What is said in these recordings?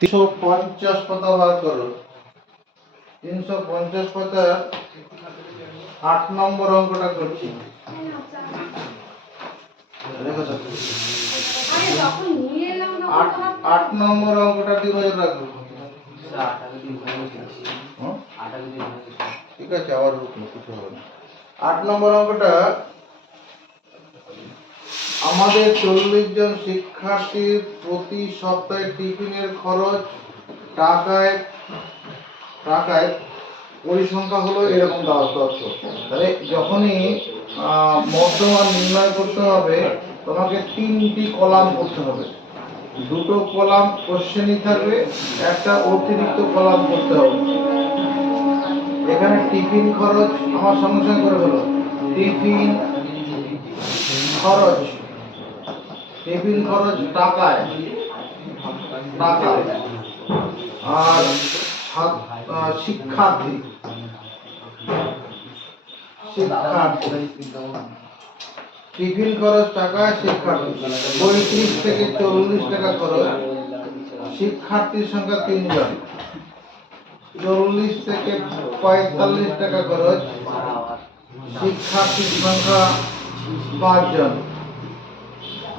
350 পাতা বার করো। 350 পাতা 8 নম্বর অঙ্কটা করছি। আট নম্বর অঙ্কটা ডিভাইড রাখো। ঠিক আছে, আবার কিছু হবে না। 8 নম্বর অঙ্কটা, আমাদের 40 জন শিক্ষার্থীর প্রতি সপ্তাহে টিফিনের খরচ টাকায় পরিসংখ্যা হলো এরকম তথ্য। তাহলে যখনই মধ্যমান নির্ণয় করতে হবে, তোমাকে 3টি কলাম করতে হবে। 2টো কলাম কোশ্চেনই থাকবে, একটা অতিরিক্ত কলাম করতে হবে। এখানে টিফিন খরচ আমার সঙ্গে সঙ্গে করে হলো। টিফিন খরচ টাকায়, আর শিক্ষার্থী টিফিন খরচ টাকায়, শিক্ষার্থী 35 থেকে 40 টাকা খরচ। শিক্ষার্থীর সংখ্যা 3 জন, 40 থেকে 45 টাকা খরচ। শিক্ষার্থীর সংখ্যা 5 জন,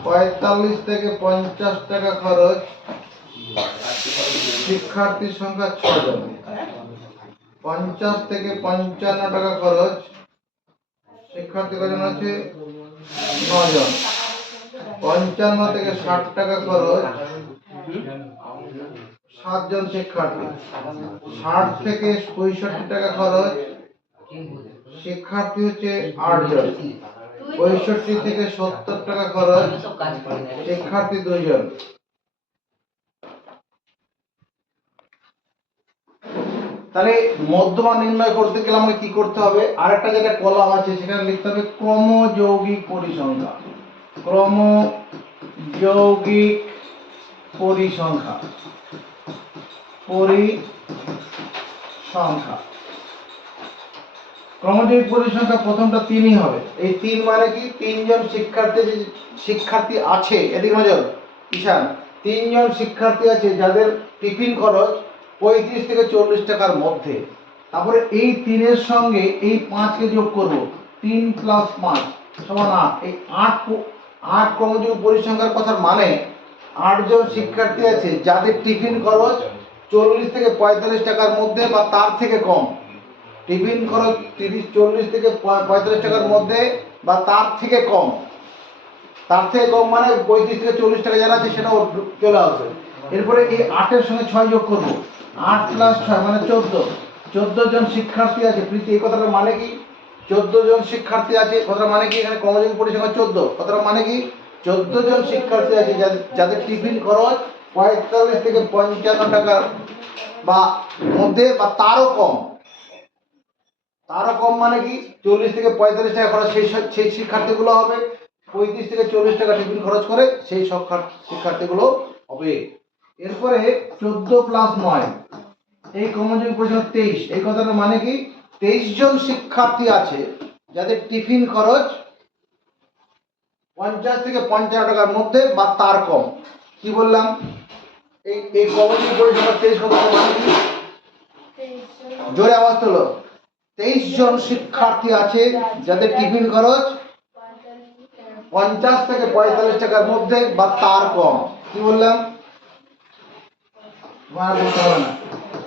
45 থেকে 50 টাকা খরচ। শিক্ষার্থীর সংখ্যা 6 জন, 50 থেকে 55 টাকা খরচ। শিক্ষার্থী কজন আছে? 9 জন, 55 থেকে 60 টাকা খরচ। 7 জন শিক্ষার্থী, 60 থেকে 65 টাকা খরচ। শিক্ষার্থী হচ্ছে 8 জন, 65 থেকে 70 টাকা খরচ। শিক্ষার্থী 2 জন। তাহলে মধ্যমান নির্ণয় করতে গেলে আমাকে কি করতে হবে? আরেকটা যেটা কলাম আছে সেখানে লিখতে হবে ক্রমযৌগিক পরিসংখ্যা। ক্রমযৌগিক পরিসংখ্যা ক্রমযৌগিক পরিসংখ্যা প্রথমটা 3ই হবে। এই 3 মানে কি? 3 জন শিক্ষার্থী আছে, এদিকে নজর ঈশান, 3 জন শিক্ষার্থী আছে যাদের টিফিন খরচ 35 থেকে 40 টাকার মধ্যে। তারপরে এই 3 এর সঙ্গে এই 5 কে যোগ করব, 3 + 5 সমান 8। এই 8 ক্রমযৌগিক পরিসংখ্যার কথার মানে 8 জন শিক্ষার্থী আছে যাদের টিফিন খরচ 40 থেকে 45 টাকার মধ্যে বা তার থেকে কম। টিফিন খরচ 40 থেকে 45 টাকার মধ্যে বা তার থেকে কম। তার থেকে কম মানে 35 থেকে 40 টাকা যারা আছে সেটাও চলে আসবে। এরপরে এই 8 এর সঙ্গে 6 যোগ করব, 8 + 6 মানে 14। 14 জন শিক্ষার্থী আছে। প্রীতি, এই কথাটার মানে কি? 14 জন শিক্ষার্থী আছে কথাটা মানে কি? এখানে ক্রমযৌগিক পরিসংখ্যা 14, কথাটা মানে কি? 14 জন শিক্ষার্থী আছে যাদের টিফিন খরচ 45 থেকে 55 টাকার বা মধ্যে বা তারও কম। মানে কি? 40 থেকে 45 টাকা খরচ সেই শিক্ষার্থীগুলো হবে। 35 থেকে 40 টাকা টিফিন খরচ করে সেই শিক্ষার্থীগুলো হবে। এরপরে 14 + 9, এই ক্রমযৌগিক পরিসংখ্যা 23। এই কথাটা মানে কি? 23 জন শিক্ষার্থী আছে যাদের টিফিন খরচ 50 থেকে 55 টাকার মধ্যে বা তার কম। কি বললাম? এই ক্রমযৌগিক পরিসংখ্যা 23 কথাটা মানে কি? জোরে আওয়াজ তোলো। 23 জন শিক্ষার্থী আছে যাদের টিফিন খরচ 50 থেকে 45 টাকার মধ্যে বা তার কম। কি বললাম?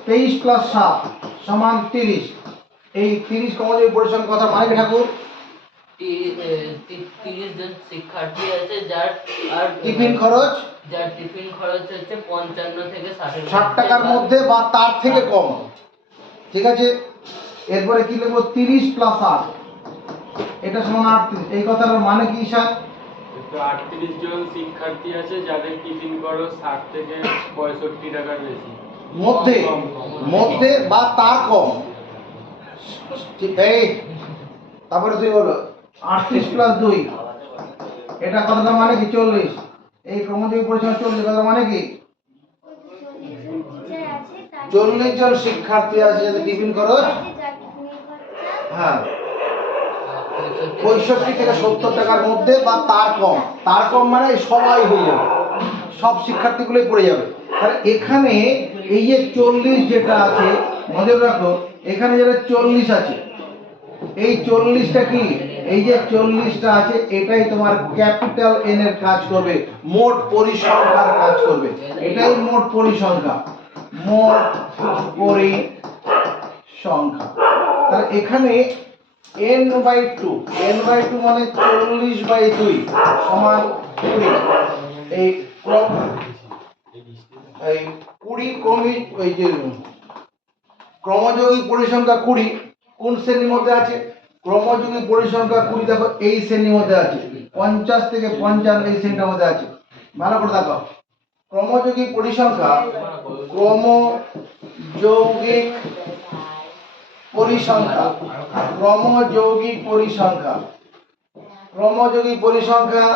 23 + 7 = 30। এই 30 ক্রমযৌগিক পরিসংখ্যার কথা মানে কি ঠাকুর? 30 জন শিক্ষার্থী আছে যার টিফিন খরচ হচ্ছে 55 থেকে 60 টাকার মধ্যে বা তার থেকে কম। ঠিক আছে, এরপরে কি লিখবো? 30 + 8, এটা সমান 38। এই কথাটার মানে কি ঈশান? 38 জন শিক্ষার্থী আছে যাদের টিফিন খরচ 60 থেকে 65 টাকার বেশি মধ্যে বা তার কম। এই তারপরে তুই বলো 38 + 2, এটা কথাটা মানে কি? 40। এই ক্রমযৌগিক পরিসংখ্যা 40 কথা মানে কি? 40 জন শিক্ষার্থী আছে যাদের টিফিন খরচ 65 থেকে 70 টাকার মধ্যে বা তার কম। তার কম মানে সবাই হয়ে যাবে, সব শিক্ষার্থীগুলোই পড়ে যাবে। তাহলে এখানে এই যে 40 যেটা আছে, নজর রাখো, এখানে যেটা 40 আছে, এই 40টা কি, এই যে 40টা আছে এটাই তোমার ক্যাপিটাল এন এর কাজ করবে, মোট পরিসংখ্যার কাজ করবে। এটাই মোট পরিসংখ্যা, মোট পরিসংখ্যা। তাহলে এখানে n/2, n/2 মানে 40/2 সমান 20। এই 20 ক্রমিক, এই যে ক্রমযৌগিক পরিসংখ্যা 20 কোন শ্রেণীর মধ্যে আছে? ক্রমযৌগিক পরিসংখ্যা 20 দেখো এই শ্রেণীর মধ্যে আছে, 50 থেকে 55 এই শ্রেণীর মধ্যে আছে। ভালো করে দেখো, ক্রমযৌগিক পরিসংখ্যা, ক্রমযৌগিক পরিসংখ্যা, ক্রমযৌগিক পরিসংখ্যা, ক্রমযৌগিক পরিসংখ্যা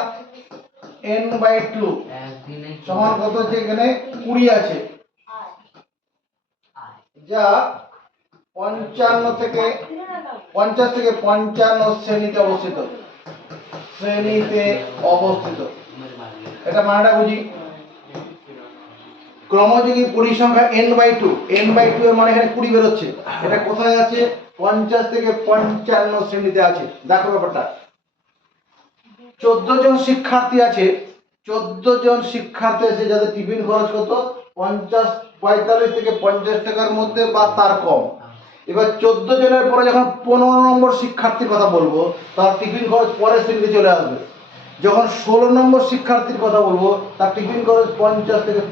n/2 সমান কত হচ্ছে? এখানে 20 আছে, যা 50 থেকে 55 শ্রেণীতে অবস্থিত, শ্রেণীতে অবস্থিত। এটা মানেটা বুঝি, ক্রমযৌগিক পরিসংখ্যা n/2, n/2 এর মানে এখানে 20 বেরোচ্ছে, এটা কোথায় আছে? 50 থেকে 55 শ্রেণীতে আছে। দেখো ব্যাপারটা, 14 জন শিক্ষার্থী আছে, 14 জন শিক্ষার্থী আছে যাদের টিফিন খরচ কত? 45 থেকে 50 টাকার মধ্যে বা তার কম। এবার 14 জনের পরে যখন 15 নম্বর শিক্ষার্থীর কথা বলবো, তার টিফিন খরচ পরের শ্রেণীতে চলে আসবে। যখন 16 নম্বর শিক্ষার্থীর কথা বলবো, তার টিফিন খরচ 50 থেকে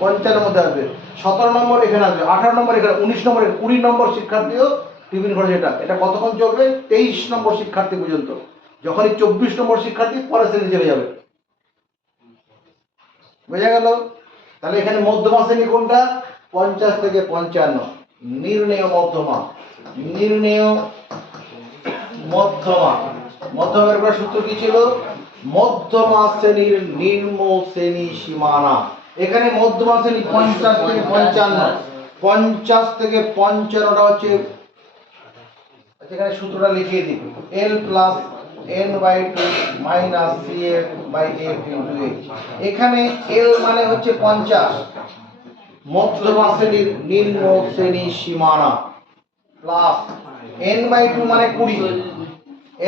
55 মধ্যে আসবে। 17 নম্বর এখানে আসবে, 18 নম্বর এখানে, 19 নম্বর, 20 নম্বর শিক্ষার্থীও টিফিন খরচ। এটা কতক্ষণ চলবে? 23 নম্বর শিক্ষার্থী পর্যন্ত। যখনই 24 নম্বর শিক্ষার্থী পরের শ্রেণীতে চলে যাবে। বোঝা গেল? তাহলে এখানে মধ্যমা শ্রেণী কোনটা? 50 থেকে 55। নির্ণেয় মধ্যমা, নির্ণেয় মধ্যমা। মধ্যমার একটা সূত্র কি ছিল? মধ্যমা শ্রেণীর নিম্ন শ্রেণী সীমানা। এখানে মধ্যমা শ্রেণী 50 থেকে 55, 50 থেকে 55টা হচ্ছে, এখানে সূত্রটা লিখিয়ে দিই, l plus n/2 minus cf/f into h। এখানে l মানে হচ্ছে 50, মধ্যমা শ্রেণীর নিম্ন শ্রেণী সীমানা, প্লাস n/2 মানে 20,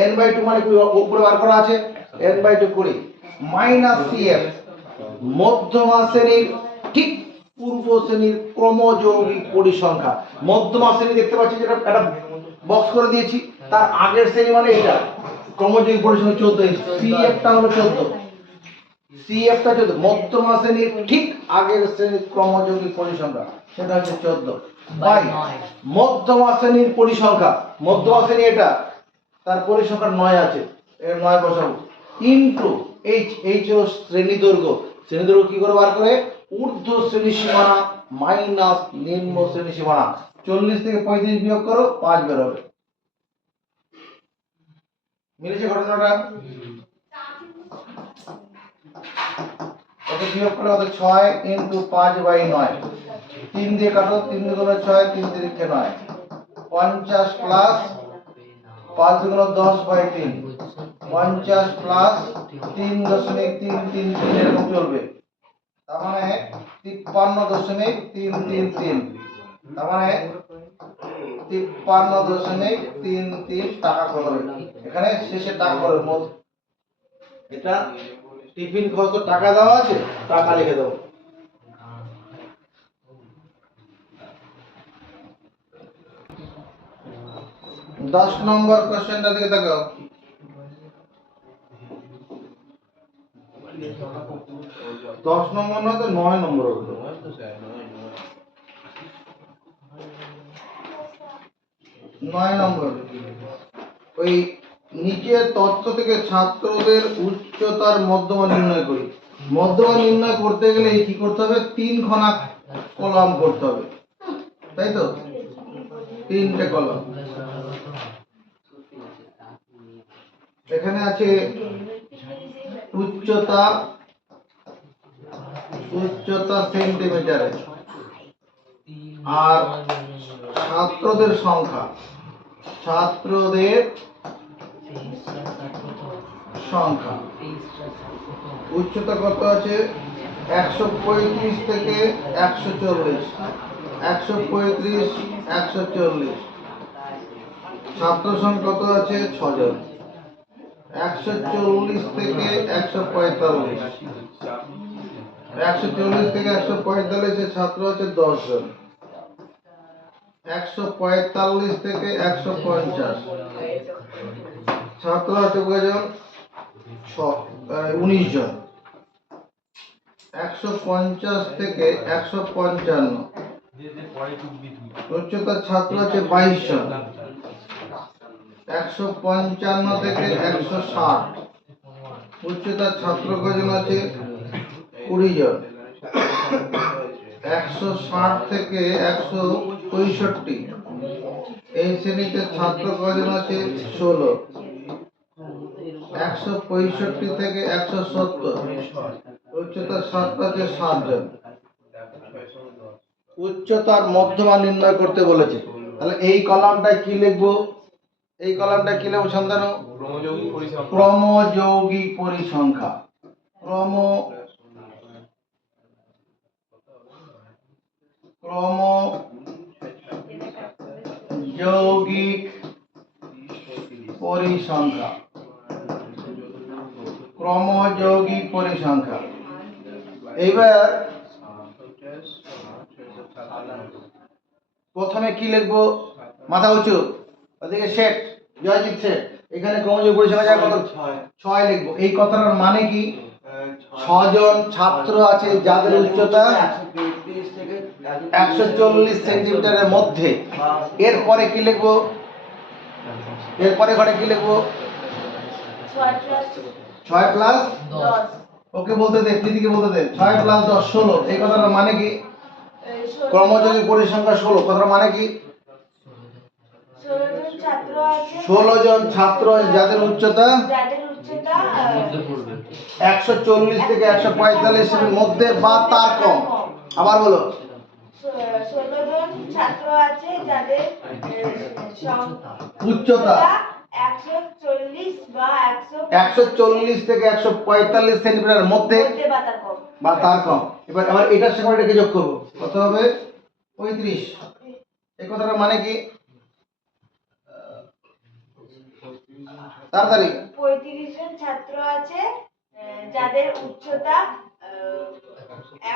n/2 মানে 20 উপরে বার করা আছে, n/2 20 মাইনাস cf, মধ্যমা শ্রেণীর ঠিক পূর্ব শ্রেণীর ক্রমযৌগিক পরিসংখ্যা। মধ্যমা শ্রেণী দেখতে পাচ্ছি যেটা একটা বক্স করে দিয়েছি, তার আগের শ্রেণী মানে এটা ক্রমযৌগিক পরিসংখ্যা 14, cf টা হলো 14, cf টা 14, মধ্যমা শ্রেণীর ঠিক আগের শ্রেণীর ক্রমযৌগিক পরিসংখ্যা সেটা হচ্ছে 14 বাই মধ্যমা শ্রেণীর পরিসংখ্যা, মধ্যমা শ্রেণী এটা, তার পরিসংখ্যা 9 আছে, এর 9 বসাবো, ইনটু h, h হলো শ্রেণী দৈর্ঘ্য, শ্রেণী দৈর্ঘ্য কি করে বার করে? ঊর্ধ্ব শ্রেণী সীমানা মাইনাস নিম্ন শ্রেণী সীমানা। 40 থেকে 35 বিয়োগ করো, 5 বের হবে। মিলেছে ঘটনাটা? কত বিয়োগ করলে কত? 6 ইনটু 5/9, 3 দিয়ে কাটো, 3 দুগুণে 6, 3 তিরিকে 9, 50 প্লাস 5 দুগুণে 10/3, 50 প্লাস 3.333 এরকম চলবে। তার মানে 53.333, তার মানে 53.33 টাকা করবে। এখানে শেষে টাকা করবে, এটা টিফিন খরচ টাকা দেওয়া আছে, টাকা লিখে দেবো। দশ নম্বর কোশ্চেনটা দিকে দেখো, 10 নম্বর নয় তো 9 নম্বর হলো। 9 নম্বর, ওই নিচের তথ্য থেকে ছাত্রদের উচ্চতার মধ্যমা নির্ণয় করি। মধ্যমা নির্ণয় করতে গেলে কি করতে হবে? 3 খানা কলাম করতে হবে, তাই তো? 3টে কলাম। এখানে আছে উচ্চতা, উচ্চতা সেন্টিমিটারে, আর ছাত্রদের সংখ্যা, ছাত্রদের সংখ্যা। উচ্চতা কত আছে? 135 থেকে 140, 135, 140। ছাত্র সংখ্যা কত আছে? 6 জন। 140 থেকে 145, 140 থেকে 145 এ ছাত্র আছে 10 জন। 145 থেকে 150 ছাত্র আছে কয়জন? 19 জন। 150 থেকে 155 উচ্চতার ছাত্র আছে 22 জন। 155 থেকে 160 উচ্চতার ছাত্র কয়জন আছে? 20 জন। 160 থেকে 165 এই শ্রেণীতে ছাত্র কয়জন আছে? 16। 165 থেকে 170 উচ্চতার ছাত্র আছে 7 জন। উচ্চতার মধ্যমান নির্ণয় করতে বলেছে। তাহলে এই কলামটায় কি লিখবো? এই কলামটা কি লিখবো সন্তানো? ক্রমযৌগিক পরিসংখ্যা। ক্রমযৌগিক পরিসংখ্যা। ক্রমযৌগিক পরিসংখ্যা। এইবার প্রথমে কি লিখবো? মাথা উঁচু, ওদিকে সেট, জয়জিৎ সেট। এখানে ক্রমযৌগিক পরিসংখ্যা জায়গা কত? 6 লিখবো। এই কথাটার মানে কি? 6 জন ছাত্র আছে যাদের উচ্চতা 140 সেন্টিমিটারের মধ্যে। এরপরে কি লিখবো? এরপরে ঘরে কি লিখবো? 6 প্লাস 10। ওকে বলতে দে, প্রীতিকে বলতে দে। 6 প্লাস 10 16। এই কথাটার মানে কি? ক্রমযৌগিক পরিসংখ্যা 16। কথাটার মানে কি? 16 জন ছাত্র যাদের উচ্চতা 140 থেকে 145 এর মধ্যে বা তার কম। আবার বলো। 16 জন ছাত্র আছে যাদের উচ্চতা 140 বা 140 থেকে 145 সেন্টিমিটারের মধ্যে বা তার কম। এবার এটার সঙ্গে এটাকে যোগ করব। কত হবে? 35। এই কথাটার মানে কি? তাড়াতাড়ি। 35 জন ছাত্র আছে যাদের উচ্চতা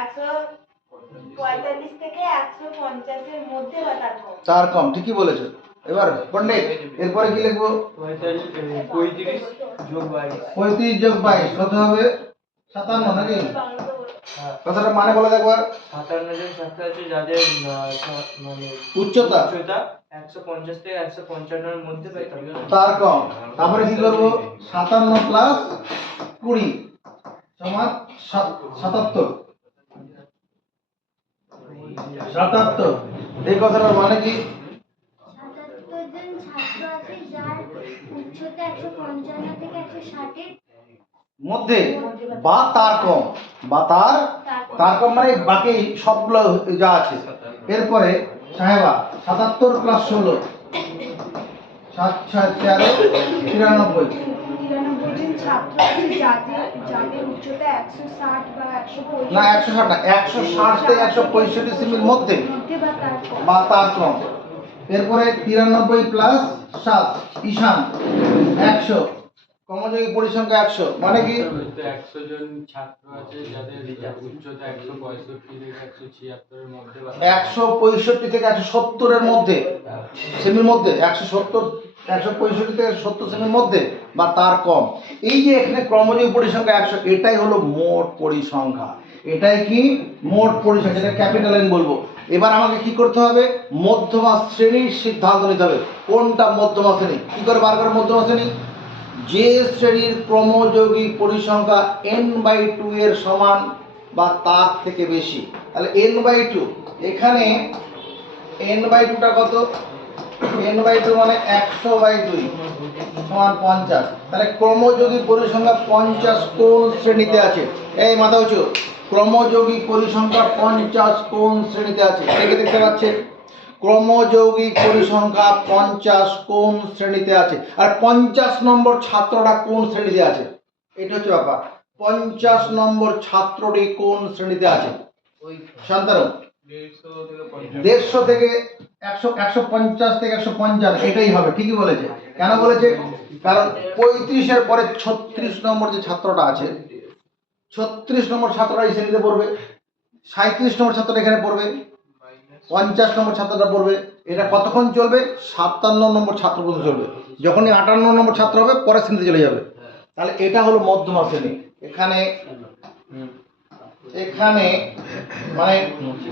145 থেকে 150 এর মধ্যে বা তার কম। তার কম, ঠিকই বলেছো। এবার পণ্ডিত এরপরে কি লিখবো? 35 যোগ 22। 35 যোগ 22 কত হবে? 57 নাকি? কথাটা মানে বলে দেখো। 57 জন ছাত্র আছে যাদের মানে উচ্চতা 150 থেকে 155 এর মধ্যে বা তার কম। তারপরে কি করব? 57 প্লাস 20 সমান 77। 77। এই কথাটার মানে কি? 77 জন ছাত্র আছে যার উচ্চতা 155 থেকে 160 এর মধ্যে বা তার কম। বা তার কম মানে বাকি সবগুলো যা আছে। এরপরে সাহেবা 77 প্লাস 16 7 6 13 93। 93 জন ছাত্র আছে যাদের উচ্চতা 160 বা 165 না 160 না, 160 থেকে 165 সেমির মধ্যে বা তার কম। বা তার কম। এরপরে 93 প্লাস 7 ঈশান 100। ক্রমযৌগিক পরিসংখ্যা 100 মানে কি? 100 জন ছাত্র আছে যাদের উচ্চতা 165 থেকে 176 এর মধ্যে বা 165 থেকে 170 এর মধ্যে সেমির মধ্যে। 165 থেকে 170 সেমির মধ্যে বা তার কম। এই যে এখানে ক্রমযৌগিক পরিসংখ্যা 100, এটাই হলো মোট পরিসংখ্যা। এটাই কি? মোট পরিসংখ্যা। এটা ক্যাপিটাল এন বলবো। এবার আমাকে কি করতে হবে? মধ্যমা শ্রেণীর সিদ্ধান্ত নিতে হবে। কোনটা মধ্যমা শ্রেণী? কি করে বার করে মধ্যমা শ্রেণী? যে শ্রেণীর ক্রমযৌগিক পরিসংখ্যা n/2 এর সমান বা তার থেকে বেশি। তাহলে n/2, এখানে n/2টা কত? n/2 মানে 100/2 সমান 50। তাহলে ক্রমযৌগিক পরিসংখ্যা 50 কোন শ্রেণীতে আছে? এই মাথা উঁচু। ক্রমযৌগিক পরিসংখ্যা 50 কোন শ্রেণীতে আছে? এটাকে দেখতে পাচ্ছেন? ক্রমযৌগিক পরিসংখ্যা 50 কোন শ্রেণীতে আছে? আর 50 নম্বর ছাত্রটা কোন শ্রেণীতে আছে? এটা হচ্ছে ব্যাপার। 50 নম্বর ছাত্রটি কোন শ্রেণীতে আছে? ওই শান্তনু 150 থেকে 150 থেকে 155 এটাই হবে, ঠিকই বলেছে। কেন বলেছে? কারণ 35-এর পরে 36 নম্বর যে ছাত্রটা আছে, 36 নম্বর ছাত্রটা এই শ্রেণীতে পড়বে, 37 নম্বর ছাত্রটা এখানে পড়বে, 50 নম্বর ছাত্রটা পড়বে। এটা কতক্ষণ চলবে? 57 নম্বর ছাত্র পর্যন্ত চলবে। যখনই 58 নম্বর ছাত্র হবে পরের শ্রেণীতে চলে যাবে। তাহলে এটা হলো মধ্যমা শ্রেণী। এখানে মানে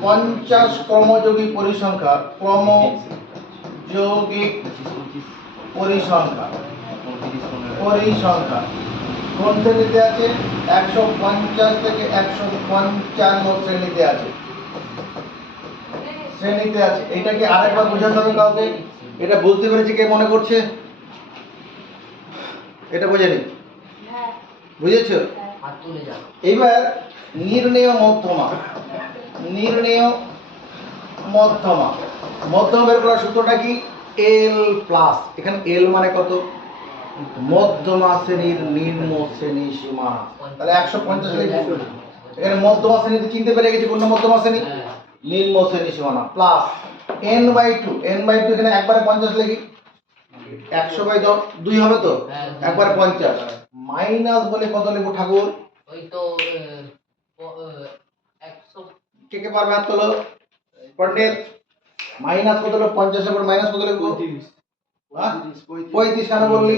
50 ক্রমযোগী পরিসংখ্যা, ক্রমযৌগিক পরিসংখ্যা কোন শ্রেণীতে আছে? 150 থেকে 155 শ্রেণীতে আছে। এটাকে আরেকবার বোঝাতে হবে কাউকে। এটা বুঝতে পেরেছে কে মনে করছে? এটা বোঝেনি? হ্যাঁ বুঝেছো? হাত তুলে যাও। এবার নির্ণেয় মধ্যমা বের করার সূত্রটা কি? এল প্লাস, এখানে এল মানে কত? মধ্যমা শ্রেণীর নিম্ন শ্রেণী সীমানা। তাহলে 150 লিখব। এখানে মধ্যমা শ্রেণীতে চিনতে পেরে গেছি কোনটা মধ্যমা শ্রেণী? নিম্ন শ্রেণী সীমানা প্লাস n/2 এখানে একবারে 50 লিখি, 100/2 হবে তো, একবারে 50 মাইনাস বলে কত লিখব ঠাকুর? ওই তো 100 কে পারবে হাত তোলো? পণ্ডিত মাইনাস কত লিখব? 50 এর পর মাইনাস কত লিখব? 35 কেন বললি?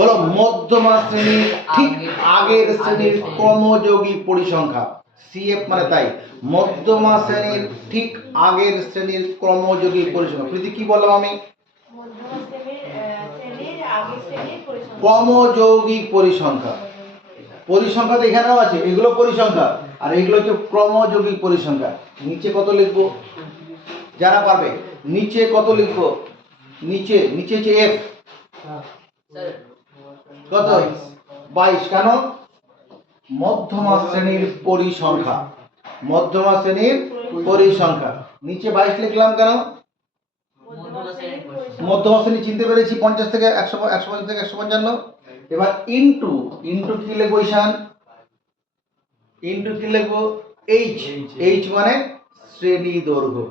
বলো মধ্যমা শ্রেণীর ঠিক আগের শ্রেণীর ক্রমযোগী পরিসংখ্যা, সিএফ মানে তাই, মধ্যমা শ্রেণীর ঠিক আগের শ্রেণীর ক্রমযোগী পরিসংখ্যা। প্রীতি কি বললাম আমি? মধ্যমা শ্রেণীর আগের শ্রেণীর পরিসংখ্যা। ক্রমযৌগিক পরিসংখ্যা। পরিসংখ্যা তো এখানেও আছে, এগুলো পরিসংখ্যা আর এগুলো হচ্ছে ক্রমযৌগিক পরিসংখ্যা। নিচে কত লিখবো যারা পারবে? নিচে কত লিখবো? নিচে হচ্ছে এফ স্যার কত? 22। কেন? মধ্যমা শ্রেণীর পরিসংখ্যা, নিচে 22 লিখলাম কেন? মধ্যমা শ্রেণী চিনতে পেরেছি 50 থেকে 150 থেকে 155। এবার ইনটু কি লিখবো ঈশান? ইনটু কি লিখবো? এইচ মানে শ্রেণী দৈর্ঘ্য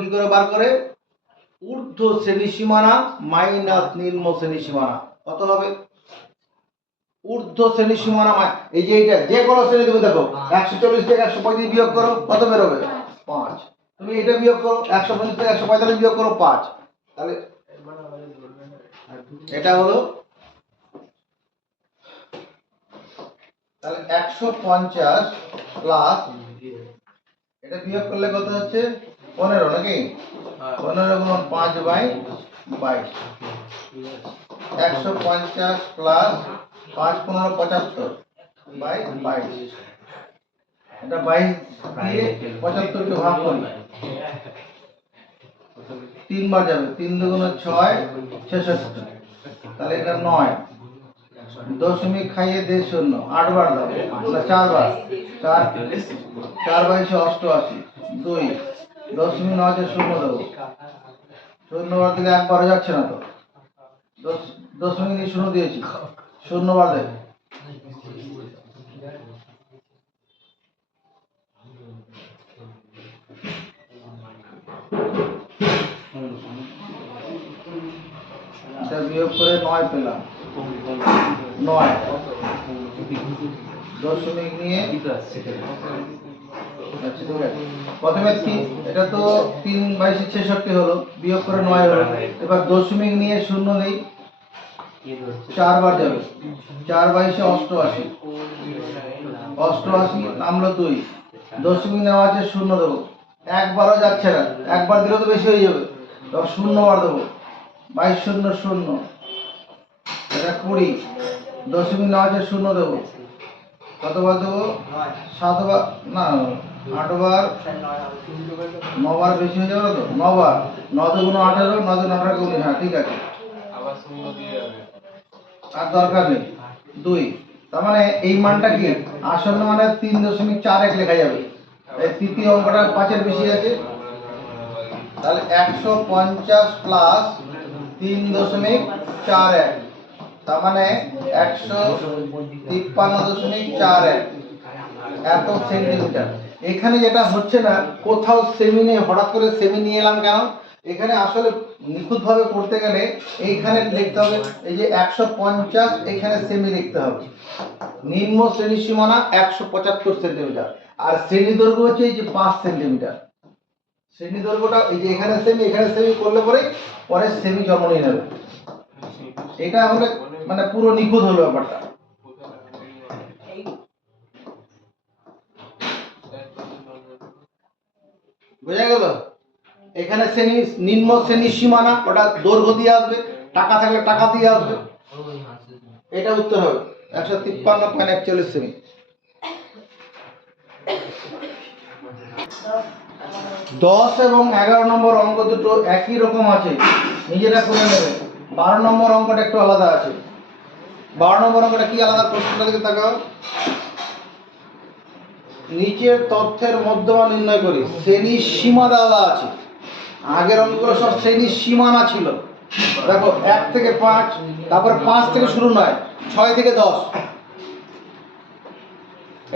কি করে বার করে? ঊর্ধ্ব শ্রেণী সীমানা মাইনাস নিম্ন শ্রেণী সীমানা। কত হবে? ঊর্ধ্ব শ্রেণী সীমানা এই যে এইটা যে কোনো শ্রেণী তুমি দেখো 140 থেকে 135 বিয়োগ করো, কত বেরোবে? 5। তুমি এটা বিয়োগ করো 150 থেকে 145 বিয়োগ করো 5। তাহলে এটা হলো, তাহলে 150 প্লাস এটা বিয়োগ করলে কত হচ্ছে? 15 নাকি? 15 গুণ 5/22। 150 প্লাস 5 15 75/22। এটা 22 দিয়ে 75 কে ভাগ করি, 3 বার যাবে, 3 দুগুণ 6 66। তাহলে এটা 9 দশমিক খাইয়ে দে 0 8 বার দাও না 4 বার, 4 22 88 2 দশমিক 9 তে 0 দেবো, 0 বার দিলে একবারে যাচ্ছে না তো, দশমিক নিয়ে 0 দিয়েছি, 0 বার দেবে। এটা বিয়োগ করে 9 পেলাম, 9 দশমিক নিয়ে প্রথমে এটা তো 3/22 হলো, বিয়োগ করে 9 হলো। এবার দশমিক নিয়ে 0 নেই, 4 বার যাবে, 4 22 88 88 নামলো 2 দশমিক নেওয়া আছে 0 দেবো, একবারও যাচ্ছে না, একবার দিলেও তো বেশি হয়ে যাবে, তখন 0 বার দেবো, 22 0 0 এটা 20 দশমিক নেওয়া আছে 0 দেবো, কতবার দেবো? 7 বার না 8 বার, 9 বার বেশি হয়ে যাবে তো, 9 বার, 9 দুগুণ 18 9 দুগুণ 18 19, হ্যাঁ ঠিক আছে, আবার 0 দিয়ে যাবে। আর দরকার নেই 2। তার মানে এই মানটা কি আসন্ন মানে 3.41 লেখা যাবে, এই তৃতীয় অঙ্কটা 5 এর বেশি আছে। তাহলে 150 প্লাস 3.41 তার মানে 153.41 এত সেন্টিমিটার। এখানে যেটা হচ্ছে না, কোথাও সেমি নেই, হঠাৎ করে সেমি নিয়ে এলাম কেন? এখানে আসলে নিখুঁতভাবে করতে গেলে এইখানে লিখতে হবে এই যে 150, এখানে সেমি লিখতে হবে। নিম্ন শ্রেণী সীমানা 175 সেন্টিমিটার, আর শ্রেণী দৈর্ঘ্য হচ্ছে এই যে 5 সেন্টিমিটার। শ্রেণী দৈর্ঘ্যটা এই যে এখানে সেমি করলে পরে সেমি জন্ম নিয়ে নেবে। এটা হলে মানে পুরো নিখুঁত হলো ব্যাপারটা। বোঝা গেল? এখানে শ্রেণী নিম্ন শ্রেণী সীমানা, ওটা দৈর্ঘ্য দিয়ে আসবে, টাকা থাকলে টাকা দিয়ে আসবে। এটা উত্তর হবে 153.41 সেমি। 10 এবং 11 নম্বর অঙ্ক দুটো একই রকম আছে, নিজেরা করে নেবে। 12 নম্বর অঙ্কটা একটু আলাদা আছে। 12 নম্বর অঙ্কটা কি আলাদা, প্রশ্নটা দিকে তাকাও। নিচের তথ্যের মধ্যমা নির্ণয় করি। শ্রেণীর সীমা দেওয়া আছে। আগের অঙ্কগুলো সব শ্রেণীর সীমানা ছিল। দেখো 1 থেকে 5, তারপর 5 থেকে শুরু নয়, 6 থেকে 10।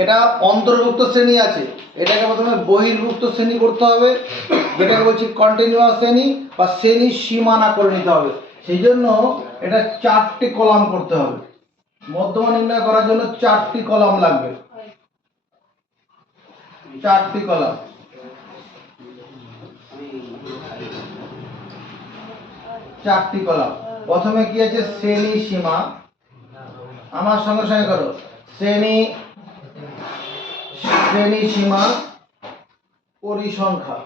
এটা অন্তর্ভুক্ত শ্রেণী আছে, এটাকে প্রথমে বহির্ভুক্ত শ্রেণী করতে হবে, যেটাকে বলছি কন্টিনিউয়াস শ্রেণী বা শ্রেণীর সীমানা করে নিতে হবে। সেই জন্য এটা 4টি কলাম করতে হবে। মধ্যমা নির্ণয় করার জন্য 4টি কলাম লাগবে, 4টি কলাম। প্রথমে কি আছে, শ্রেণী সীমা। আমার সঙ্গে সঙ্গে করো, শ্রেণী সীমা পরিসংখ্যা।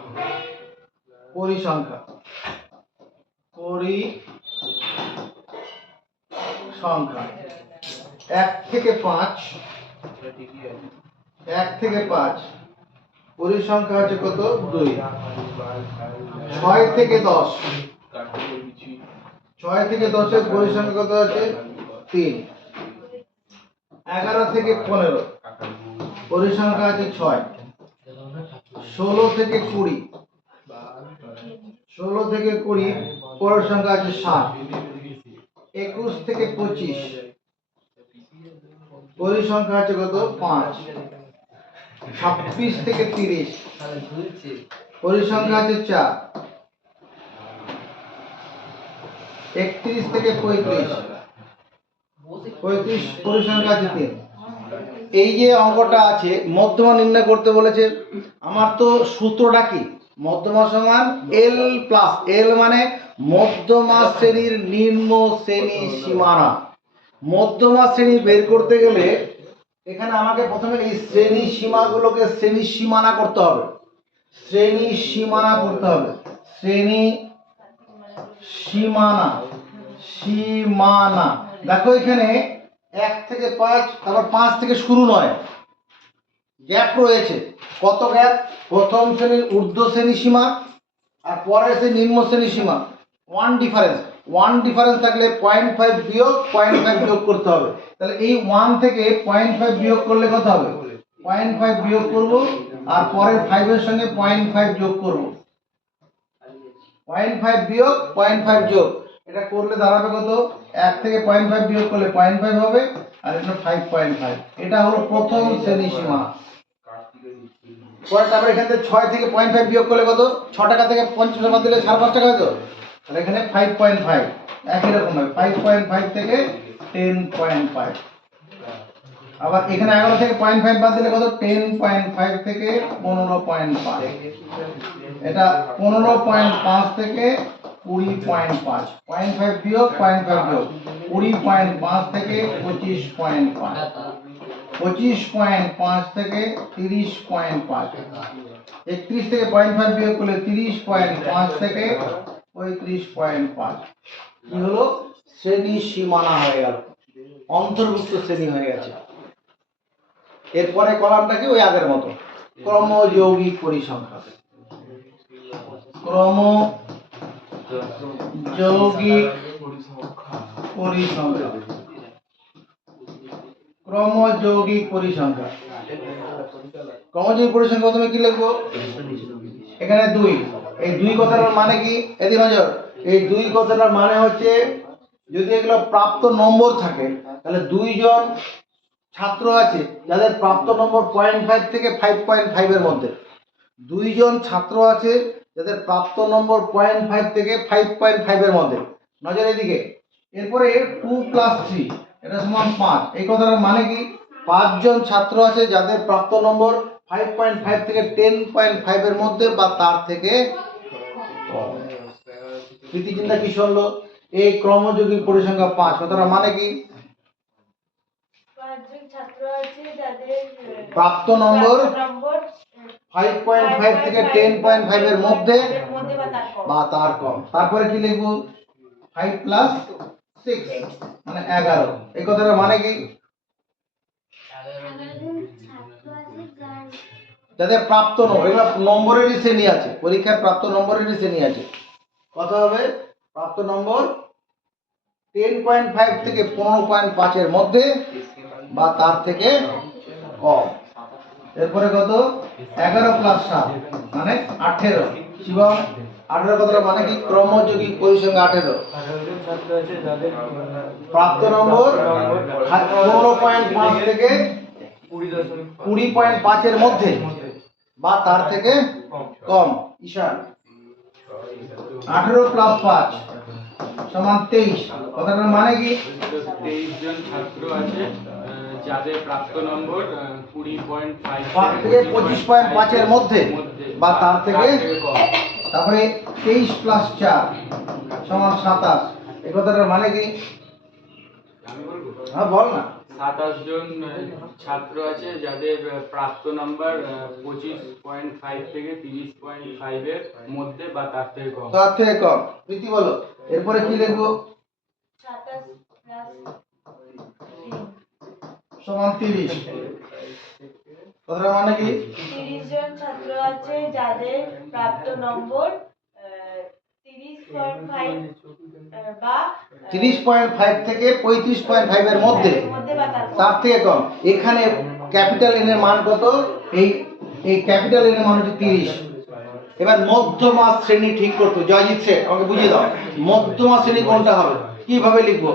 1 থেকে 5, 1 থেকে 5 পরিসংখ্যা হচ্ছে কত, 2। 6 থেকে 10, 6 থেকে 10 এর পরিসংখ্যা কত আছে, 3। 11 থেকে 15 পরিসংখ্যা আছে 6। 16 থেকে 20, 16 থেকে 20 পরিসংখ্যা আছে 7। 21 থেকে 25 পরিসংখ্যা আছে কত, 5। 26 থেকে 30 পরিসংখ্যা আছে 4। 31 থেকে 35 পরিসংখ্যা আছে 3। এই যে অঙ্কটা আছে মধ্যমা নির্ণয় করতে বলেছে, আমার তো সূত্রটা কি, মধ্যমা সমান এল প্লাস এল, মানে মধ্যমা শ্রেণীর নিম্ন শ্রেণী সীমানা। মধ্যমা শ্রেণী বের করতে গেলে এখানে আমাকে প্রথমে এই শ্রেণী সীমাগুলোকে শ্রেণী সীমানা করতে হবে। শ্রেণী সীমানা করতে হবে, শ্রেণী সীমানা। দেখো এখানে 1 থেকে 5, তারপর 5 থেকে শুরু নয়, গ্যাপ রয়েছে। কত গ্যাপ, প্রথম শ্রেণীর ঊর্ধ্ব শ্রেণী সীমা আর পরের শ্রেণী নিম্ন শ্রেণী সীমা, 1 ডিফারেন্স থাকলে 0.5 বিয়োগ 0.5 যোগ করতে হবে। তাহলে এই 1 থেকে 0.5 বিয়োগ করলে কত হবে, 0.5 বিয়োগ করব, আর পরের 5 এর সঙ্গে 0.5 যোগ করব। 0.5 বিয়োগ 0.5 যোগ, এটা করলে দাঁড়াবে কত, 1 থেকে 0.5 বিয়োগ করলে 0.5 হবে, আর এটা 5.5। এটা হলো প্রথম শ্রেণী সীমা। পরে তারপর এখান থেকে 6 থেকে 0.5 বিয়োগ করলে কত, 6 টাকা থেকে 50 বাদ দিলে 5.5 টাকা হতো। তাহলে এখানে 5.5, একই রকম হবে, 5.5 থেকে 10.5। আবার এখানে 11 থেকে 0.5 বাদ দিলে কত, 10.5 থেকে 15.5। এটা 15.5 থেকে 20.5, 0.5 বিয়োগ 0.5 যোগ, 20.5 থেকে 25.5, 25.5 থেকে 30.5, 31 থেকে 0.5 বিয়োগ করলে 30.5 থেকে 35.5। কি হলো, শ্রেণী সীমানা হয়ে গেল, অন্তর্ভুক্ত শ্রেণী হয়ে গেছে। এরপরে কলামটা কি, ওই আগের মতো, ক্রমযৌগিক পরিসংখ্যা। ক্রমযৌগিক পরিসংখ্যা। প্রথমে কি লিখবো, এখানে 2। এই 2 কথাটার মানে কি, এদিকে নজর, এই 2 কথাটার মানে হচ্ছে যদি এগুলো প্রাপ্ত নম্বর থাকে তাহলে 2 জন ছাত্র আছে যাদের প্রাপ্ত নম্বর 0.5 থেকে 5.5 এর মধ্যে। 2 জন ছাত্র আছে যাদের প্রাপ্ত নম্বর 0.5 থেকে 5.5 এর মধ্যে। নজর এদিকে। এরপরে 2 + 3 এটা সমান 5। এই কথাটার মানে কি? 5 জন ছাত্র আছে যাদের প্রাপ্ত নম্বর 5.5 থেকে 10.5 এর মধ্যে বা তার থেকে কম। প্রীতিচিন্তা কি শুনলো? এই ক্রমযৌগিক পরিসংখ্যা 5 কথাটার মানে কি? 5 জন ছাত্র আছে যাদের প্রাপ্ত নম্বর 5.5 থেকে 10.5 এর মধ্যে বা তার কম। তারপরে কি লিখব? 5 + 6 মানে 11। এই কথাটার মানে কি? 11 জন ছাত্র আছে যাদের প্রাপ্ত নম্বর, এগুলো নম্বরেরই শ্রেণী আছে, পরীক্ষায় প্রাপ্ত নম্বরেরই শ্রেণী আছে। কত হবে? প্রাপ্ত নম্বর 10.5 থেকে 15.5 এর মধ্যে বা তার থেকে কম। এরপরে কত? 11 + 7 মানে 18। শিবম 18 কথাটা মানে কি? ক্রমযৌগিক পরিসংখ্যা 18। প্রাপ্ত নম্বর 15.5 থেকে 20.5 এর মধ্যে বা তার থেকে কম। ঈশান 18 + 5 সমান 23। কথাটার মানে কি? 23 জন ছাত্র আছে যাদের প্রাপ্ত নম্বর 20.5 থেকে 25.5 এর মধ্যে বা তার থেকে কম। তারপরে 23 + 4 সমান 27। এই কথাটার মানে কি? আমি বলবো? হ্যাঁ বল না। 27 জন ছাত্র আছে যাদের প্রাপ্ত নাম্বার 25.5 থেকে 30.5 এর মধ্যে বা তার থেকে কম। তার থেকে কম। প্রীতি বলো। এরপরে কি লিখবো? 27 + 3 সমান 30। কথাটার মানে কি? 30 জন ছাত্র আছে যাদের প্রাপ্ত নম্বর 30.5 বা 30.5 থেকে 35.5 এর মধ্যে বা তার কম। তার থেকে কম। এখানে ক্যাপিটাল এন এর মান কত? এই ক্যাপিটাল এন এর মান হচ্ছে 30। এবার মধ্যমা শ্রেণী ঠিক করতে জয়জিৎ শেখ আমাকে বুঝিয়ে দাও। মধ্যমা শ্রেণী কোনটা হবে? কিভাবে লিখবো?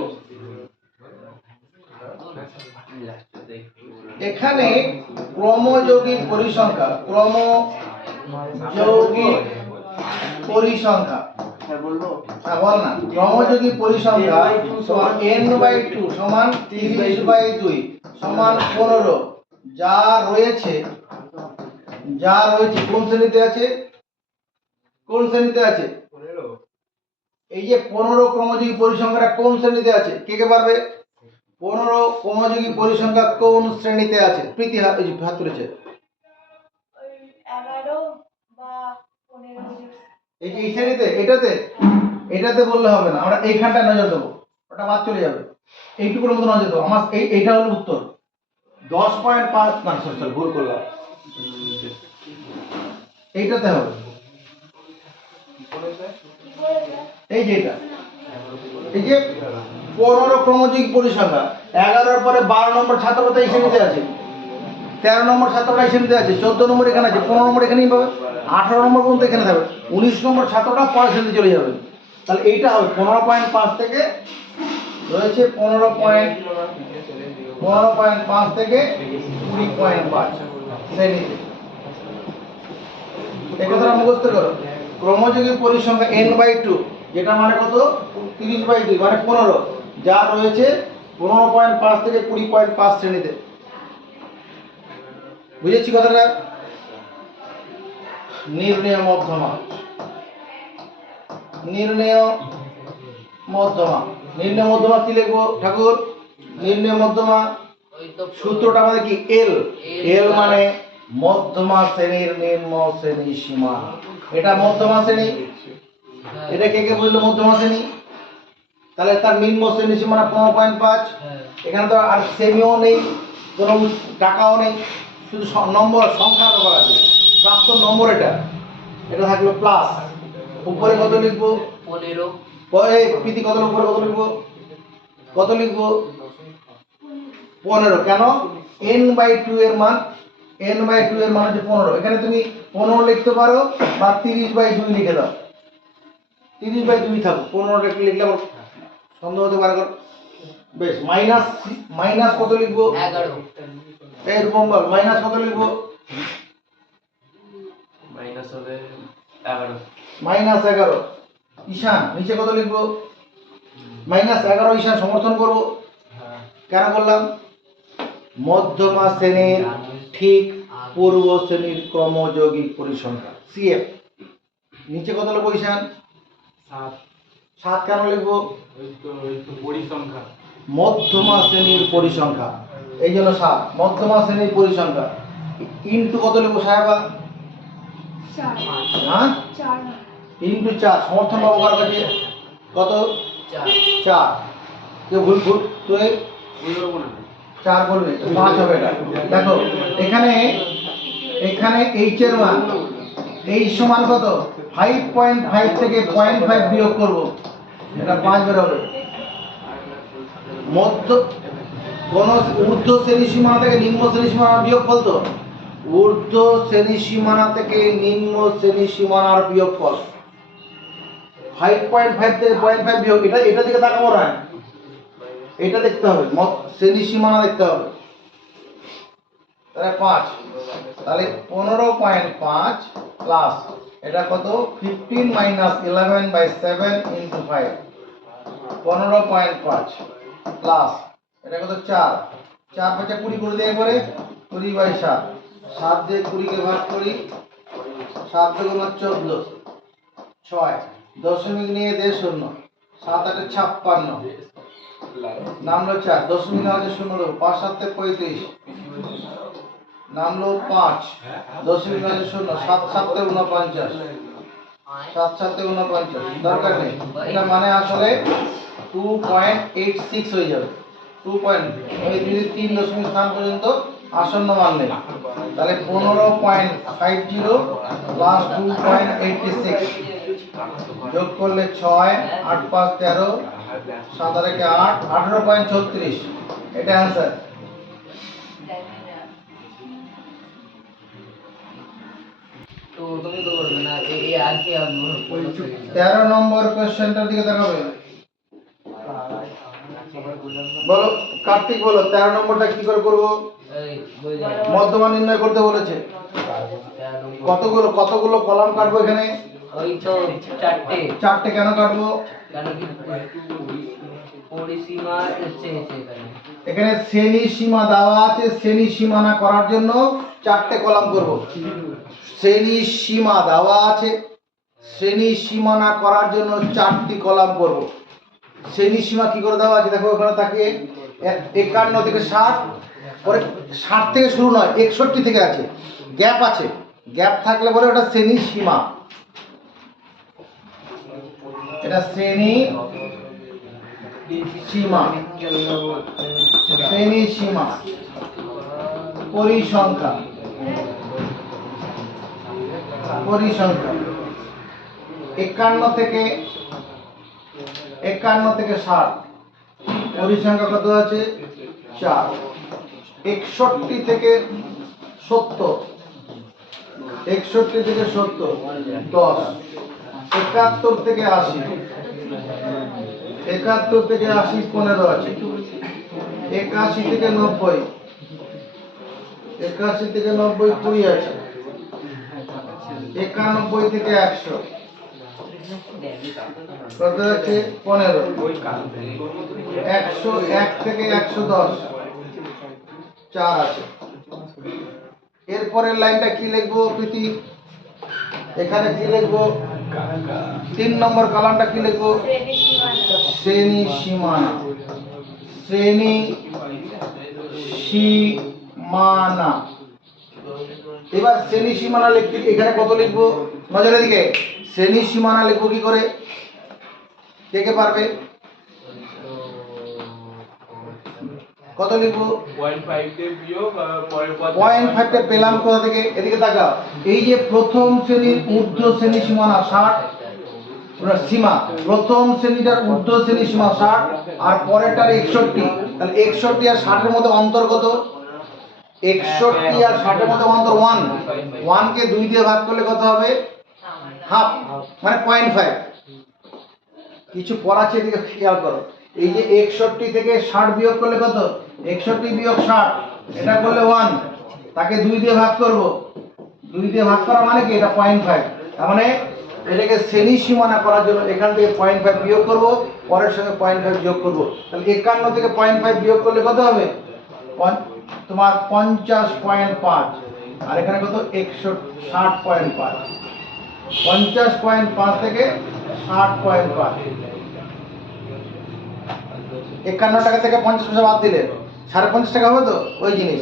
এখানে ক্রমযৌগিক পরিসংখ্যা, ক্রমযৌগিক পরিসংখ্যা, হ্যাঁ বল না। ক্রমযৌগিক পরিসংখ্যা সমান n/2 সমান 30/2 সমান 15। যা রয়েছে কোন শ্রেণীতে আছে? কোন শ্রেণীতে আছে? এই যে 15 ক্রমযৌগিক পরিসংখ্যাটা কোন শ্রেণীতে আছে? কে কে পারবে? 15 ক্রমযৌগিক পরিসংখ্যা কোন শ্রেণীতে আছে? প্রীতি হাত তুলেছে। ওই 11 বা 15 এই শ্রেণীতে, এটাতে বললে হবে না, আমরা এইখানটায় নজর দেবো, ওটা বাদ চলে যাবে। এইটুকুর মতো নজর দেবো। আমার এইটা হলো উত্তর। 10.5 না সরি ভুল করলাম, এইটাতে হবে। এই যে এটা, এই যে 15 ক্রমযৌগিক পরিসংখ্যা, 11 পরে 12 নম্বর ছাত্রটা এই শ্রেণীতে আছে, 13 নম্বর ছাত্রটা এই শ্রেণীতে আছে, 14 নম্বর এখানে আছে, 15 নম্বর এখানেই পাবে, 18 নম্বর পর্যন্ত এখানে থাকবে, 19 নম্বর ছাত্রটা পরের শ্রেণীতে চলে যাবে। তাহলে এইটা হবে 15.5 থেকে রয়েছে 15.5 থেকে 20.5 শ্রেণীতে। এই কথাটা মুখস্থ করো। ক্রমযৌগিক পরিসংখ্যা n/2 যেটা মানে কত? 30/2 মানে 15, যা রয়েছে 15.5 থেকে 20.5 শ্রেণীতে। বুঝেছি কথাটা? নির্ণেয় মধ্যমা, নির্ণেয় মধ্যমা। নির্ণেয় মধ্যমা কি লিখবো ঠাকুর? নির্ণেয় মধ্যমা ওই তো সূত্রটা আমাদের কি? এল। এল মানে মধ্যমা শ্রেণীর নিম্ন শ্রেণী সীমা। এটা মধ্যমা শ্রেণী। এটা কে কে বুঝলো মধ্যমা শ্রেণী? তাহলে তার নিম্ন শ্রেণী সীমানা 15.5। এখানে তো আর সেমিও নেই, কোনো টাকাও নেই, শুধু নম্বর সংখ্যা ব্যবহার আছে। প্রাপ্ত নম্বর এটা থাকলো প্লাস। উপরে কত লিখবো? 15 প্রীতি কত উপরে কত লিখবো? কত লিখবো? 15। কেন? n/2 এর মান, n/2 এর মান হচ্ছে 15। এখানে তুমি 15 লিখতে পারো বা 30/2 লিখে দাও। 30/2 থাকো, 15 লিখলে আবার সন্দেহ হতে পারে কর। বেশ, মাইনাস মাইনাস কত লিখবো? 11 এই রূপম বল, মাইনাস কত লিখবো? মাইনাস হবে 11। মাইনাস 11। ঈশান নিচে কত লিখবো? মাইনাস 11 ঈশান সমর্থন করবো। কেন বললাম? মধ্যমা শ্রেণীর ঠিক পূর্ব শ্রেণীর ক্রমযৌগিক পরিসংখ্যা সিএফ। নিচে কত লিখবো ঈশান? 7। 7 কেন লিখবো? ওই তো পরিসংখ্যা। মধ্যমা শ্রেণীর পরিসংখ্যা, এই জন্য 7 মধ্যমা শ্রেণীর পরিসংখ্যা। ইনটু কত লিখবো সাহেবা? 4 হ্যাঁ 4 ইনটু 4 সমর্থন পাবো কার কাছে? কত? 4 4। কেউ ভুল ভুল তুই ভুল করবো না। 4 করবে 5 হবে এটা। দেখো এখানে এখানে এইচ এর মান এই সমান কত? 5.5 থেকে 0.5 বিয়োগ করব, এটা 5 বের হবে। মধ্য কোন ঊর্ধ্ব শ্রেণী সীমানা থেকে নিম্ন শ্রেণী সীমানা বিয়োগ বলতো? ঊর্ধ্ব শ্রেণী সীমানা থেকে নিম্ন শ্রেণী সীমানার বিয়োগফল 5.5 থেকে 0.5 বিয়োগ। এটা দিকে তাকাবো না, এটা দেখতে হবে, শ্রেণী সীমানা দেখতে হবে। তাহলে 5, তাহলে 15.5 প্লাস এটা কত? 15 মাইনাস 11/7 ইন্টু 5, 15.5 প্লাস এটা কত? 4। 4 5 20 করে দিয়ে একবারে 20/7। 7 দিয়ে 20 কে ভাগ করি, 7 দুগুণ 14, 6 দশমিক নিয়ে দে 0, 7 8 56 নামলো 4, দশমিক আছে 0 দেবো, 5 7 35 নামলো 5, দশমিক আছে 0, 7 7 49, 7 7 49 দরকার নেই। এটা মানে আসলে 2.86 হয়ে যাবে। 2 পয়েন্ট আমি যদি 3 দশমিক স্থান পর্যন্ত আসন্ন মান নেই, তাহলে 15.50 প্লাস 2.86 যোগ করলে 6 8 5 13 7 আর 8 18.36, এটা आंसर। তো তুমি তো বলবে না এই আর কি 13 নম্বর কোশ্চেনটার দিকে তাকাবে। বলো কার্তিক, বলো 13 নম্বরটা কি করে করব? এই বই দাও মধ্যমান নির্ণয় করতে বলেছে। কতগুলো কলাম কাটবো এখানে? ওই তো 4টে। 4টে কেন কাটবো? কেন কি পরিসীমা চেয়েছে এখানে। এখানে শ্রেণী সীমা দেওয়া আছে, শ্রেণী সীমানা করার জন্য 4টে কলাম করব। শ্রেণী সীমা দেওয়া আছে, শ্রেণী সীমানা করার জন্য 4টি কলাম করব। শ্রেণী সীমা কি করে দেওয়া আছে দেখো ওখানে তাকিয়ে, 51 থেকে 60, পরে 60 থেকে শুরু নয় 61 থেকে আছে, গ্যাপ আছে, গ্যাপ থাকলে পরে ওটা শ্রেণী সীমা। এটা শ্রেণী সীমা, শ্রেণী সীমা পরিসংখ্যা, পরিসংখ্যা 51 থেকে 60, পরিসংখ্যা কত আছে? 4। 61 থেকে 70, 61 থেকে 70 10, 71 থেকে 80, 71 থেকে 80 15 আছে, 81 থেকে 90, 81 থেকে 90 20 আছে, 91 থেকে 100 কত আছে? 15। 101 থেকে 110 4 আছে। এরপরের লাইনটা কি লিখবো প্রীতি? এখানে কি লিখবো? 3 নম্বর কলামটা কি লিখবো? শ্রেণী সীমানা, শ্রেণী সীমানা। এবার শ্রেণী সীমানা লিখতে এখানে কত লিখবো? নজরের দিকে, শ্রেণী সীমানা লিখবো কি করে? কে কে পারবে? কত লিখবো? 0.5 তে বিয়োগ পরের পদ 0.5টা পেলাম কোথা থেকে? এদিকে তাকাও, এই যে প্রথম শ্রেণীর ঊর্ধ্ব শ্রেণী সীমানা 60, সীমা প্রথম শ্রেণীটার ঊর্ধ্ব শ্রেণী সীমা 60 আর পরেরটার 61, তাহলে 61 আর 60 এর মধ্যে অন্তর্গত 61 আর 60 এর মধ্যে অন্তর 1, 1 কে 2 দিয়ে ভাগ করলে কত হবে? হাফ, মানে 0.5। কিছু পড়াচ্ছে এদিকে খেয়াল করো, এই যে 61 থেকে 60 বিয়োগ করলে কত? 61 বিয়োগ 60, এটা করলে 1, তাকে 2 দিয়ে ভাগ করব। 2 দিয়ে ভাগ করা মানে কি? এটা 0.5। তার মানে এটাকে শ্রেণী সীমানা করার জন্য এখান থেকে 0.5 বিয়োগ করব, পরের সঙ্গে 0.5 যোগ করব। তাহলে 51 থেকে 0.5 বিয়োগ করলে কত হবে? তোমার 50.5, আর এখানে কত? 60.5। 50.5 থেকে 60.5, 51 টাকা থেকে 50 পয়সা বাদ দিলে 50.5 টাকা হবে তো ওই জিনিস।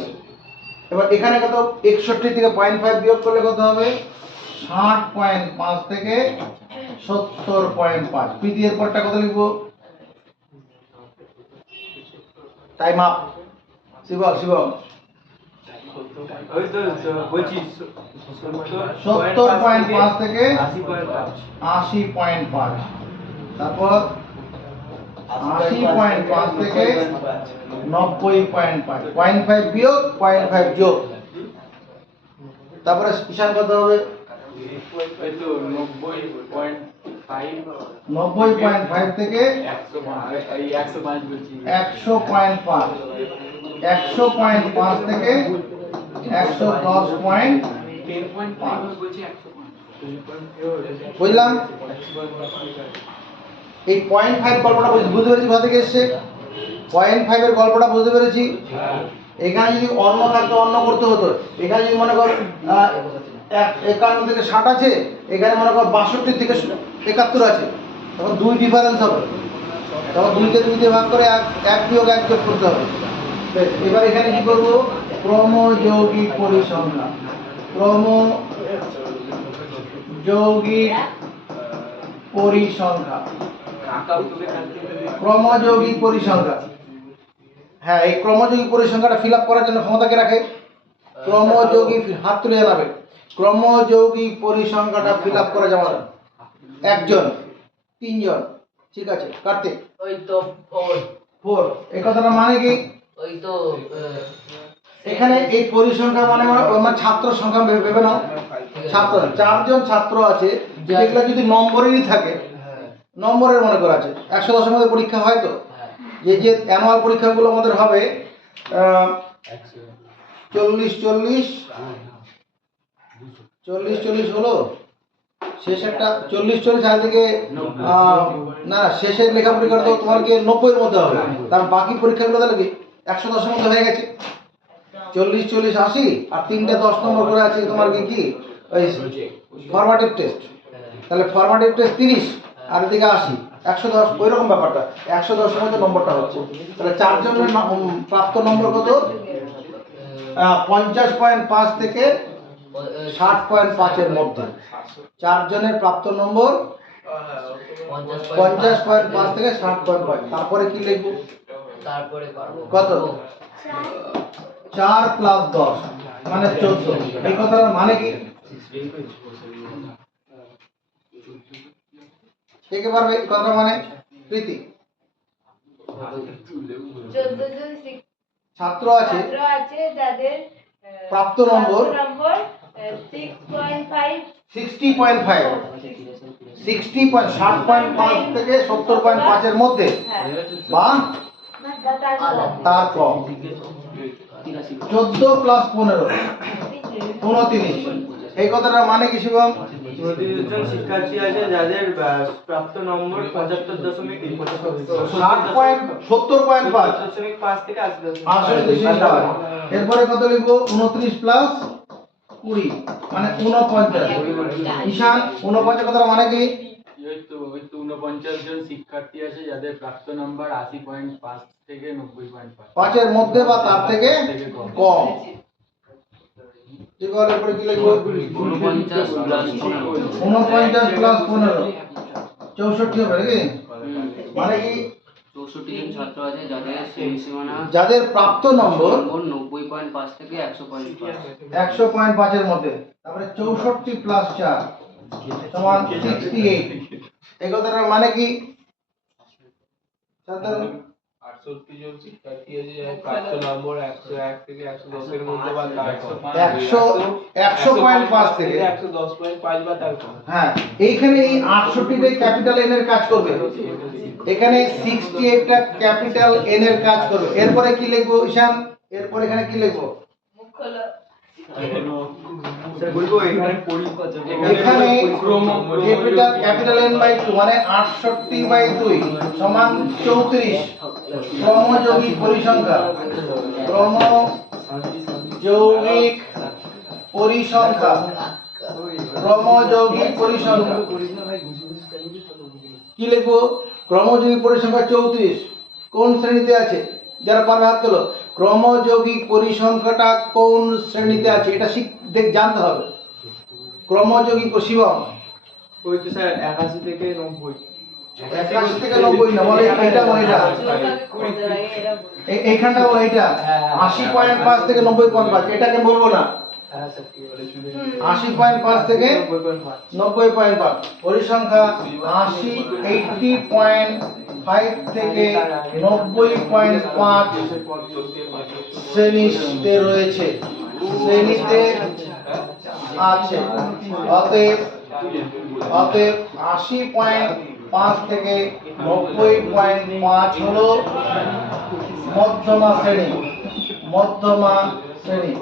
এবার এখানে কত? 61 থেকে 0.5 বিয়োগ করলে কত হবে? 60.5 থেকে 70.5। প্রীতি এর পরটা কত লিখবো? Time up. শিবম ওই তো বলছি 70.5 থেকে 80.5। 80.5, তারপর 80.5 থেকে 90.5, 0.5 বিয়োগ 0.5 যোগ, তারপরে ঈশান কত হবে? ওই তো 90.5 90.5 থেকে 105 বলছি। 100.5, 100.5 থেকে 110.5। 10.5 বলছি 105। বুঝলাম? এই 0.5 গল্পটা বুঝতে পেরেছি কোথা থেকে এসছে? 0.5 এর গল্পটা বুঝতে পেরেছি। এখানে যদি অন্য থাকতো অন্য করতে হতো। এখানে যদি মনে কর 51 থেকে 60 আছে, এখানে মনে কর 62 থেকে 71 আছে, তখন 2 ডিফারেন্স হবে, তখন 2কে 2 দিয়ে ভাগ করে 1 বিয়োগ 1 যোগ করতে হবে। বেশ, এবার এখানে কি করব? ক্রমযৌগিক পরিসংখ্যান। ক্রমযৌগিক পরিসংখ্যান। ক্রমযৌগিক পরিসংখ্যান। হ্যাঁ, এই ক্রমযৌগিক পরিসংখ্যাটা ফিল আপ করার জন্য ক্ষমতাকে রাখে ক্রমযৌগিক, হাত তুলে জানাবে ক্রমযৌগিক পরিসংখ্যাটা ফিল আপ করা যাবে না। 1 জন, 3 জন, ঠিক আছে। কার্তিক ওই তো 4, এই কথাটা মানে কি? ওই তো এখানে এই পরিসংখ্যা মানে আমার ছাত্র সংখ্যা ভেবে নাও। ছাত্র 4 জন ছাত্র আছে, যেগুলো যদি নম্বরেরই থাকে, নম্বরের মনে করা আছে 110 এর মধ্যে পরীক্ষা হয় তো, যে অ্যানুয়াল পরীক্ষাগুলো আমাদের হবে 40 হলো, শেষ একটা 40 আর দিকে না, শেষের লেখা পরীক্ষা তো তোমার কি 90 এর মধ্যে হবে, তার বাকি পরীক্ষাগুলো তাহলে কি 110 এর মধ্যে হয়ে গেছে। 40 80 আর 3টে 10 নম্বর করে আছে তোমার কি ওই ফরম্যাটিভ টেস্ট, তাহলে ফরম্যাটিভ টেস্ট 30 আর এদিকে 80, 110, ওই রকম ব্যাপারটা। 110 এর মধ্যে নম্বরটা হচ্ছে, তাহলে 4 জনের প্রাপ্ত নম্বর কত? 50.5 থেকে 60.5 এর মধ্যে। 4 জনের প্রাপ্ত নম্বর 50.5 থেকে 60.5। তারপরে কি লিখবো? তারপরে কত? 4 প্লাস 10 মানে 14। এই কথাটার মানে কি? কে কে পারবে এই কথাটা মানে? প্রীতি। 14 জন ছাত্র আছে ছাত্র আছে যাদের প্রাপ্ত নম্বর 6.5 60.5, 60.5 থেকে 70.5 এর মধ্যে বা তার কম। 14 প্লাস 15 29। এই কথাটা মানে কি শিবম? 30 জন শিক্ষার্থী আছে যাদের প্রাপ্ত নম্বর 70.5 থেকে 80.5। এরপরে কত লিখবো? 29 প্লাস 20 মানে 49। ঈশান 49 কথাটা মানে কি? ওই তো 49 জন শিক্ষার্থী আছে যাদের প্রাপ্ত নাম্বার 80.5 থেকে 90.5। 5 এর মধ্যে বা তার থেকে কম। ঠিক আছে, এরপরে কি লিখবো? 49 প্লাস 49 প্লাস 15 64 হবে নাকি? মানে কি? 64 জন ছাত্র আছে যাদের শ্রেণীসীমানা যাদের প্রাপ্ত নম্বর 90.5 থেকে 100.5। 100.5 এর মধ্যে। তারপরে 64 প্লাস 4 সমান 68। এই কথাটার মানে কি? 68 জন শিক্ষার্থী আছে যাদের প্রাপ্ত নম্বর 101 থেকে 110 এর মধ্যে বা তার কম। 100.5 থেকে 110.5 বা তার কম। হ্যাঁ, এইখানে এই 68 টা ক্যাপিটাল এন এর কাজ করবে, এখানে 68টা ক্যাপিটাল এন এর কাজ করবে। এরপরে কি লিখবো ঈশান? এরপর এখানে কি লিখবো? মুখ খোলো। এখানে ক্যাপিটাল এন বাই 2 মানে 68/2 সমান 34 ক্রমযৌগিক পরিসংখ্যা। ক্রমযৌগিক পরিসংখ্যা, ক্রমযৌগিক পরিসংখ্যা কি লিখবো? ক্রমযৌগিক পরিসংখ্যা 34 কোন শ্রেণীতে আছে? যারা পারবে হাত তোলো। ক্রমযৌগিক পরিসংখ্যাটা কোন শ্রেণীতে আছে এটা জানতে হবে। ক্রমযৌগিক শিবম ওই তো স্যার 81 থেকে 90। 81 থেকে 90 না, বলে এটা বলে এটা এইখানটা বলে এটা 80.5 থেকে 90.5 এটাকে বলবো না। 80.5 থেকে 90.5 পরিসংখ্যা 80 থেকে 90.5 শ্রেণীতে রয়েছে, শ্রেণীতে আছে। অতএব 80.5 থেকে 90.5 হলো মধ্যমা শ্রেণী। মধ্যমা শ্রেণী।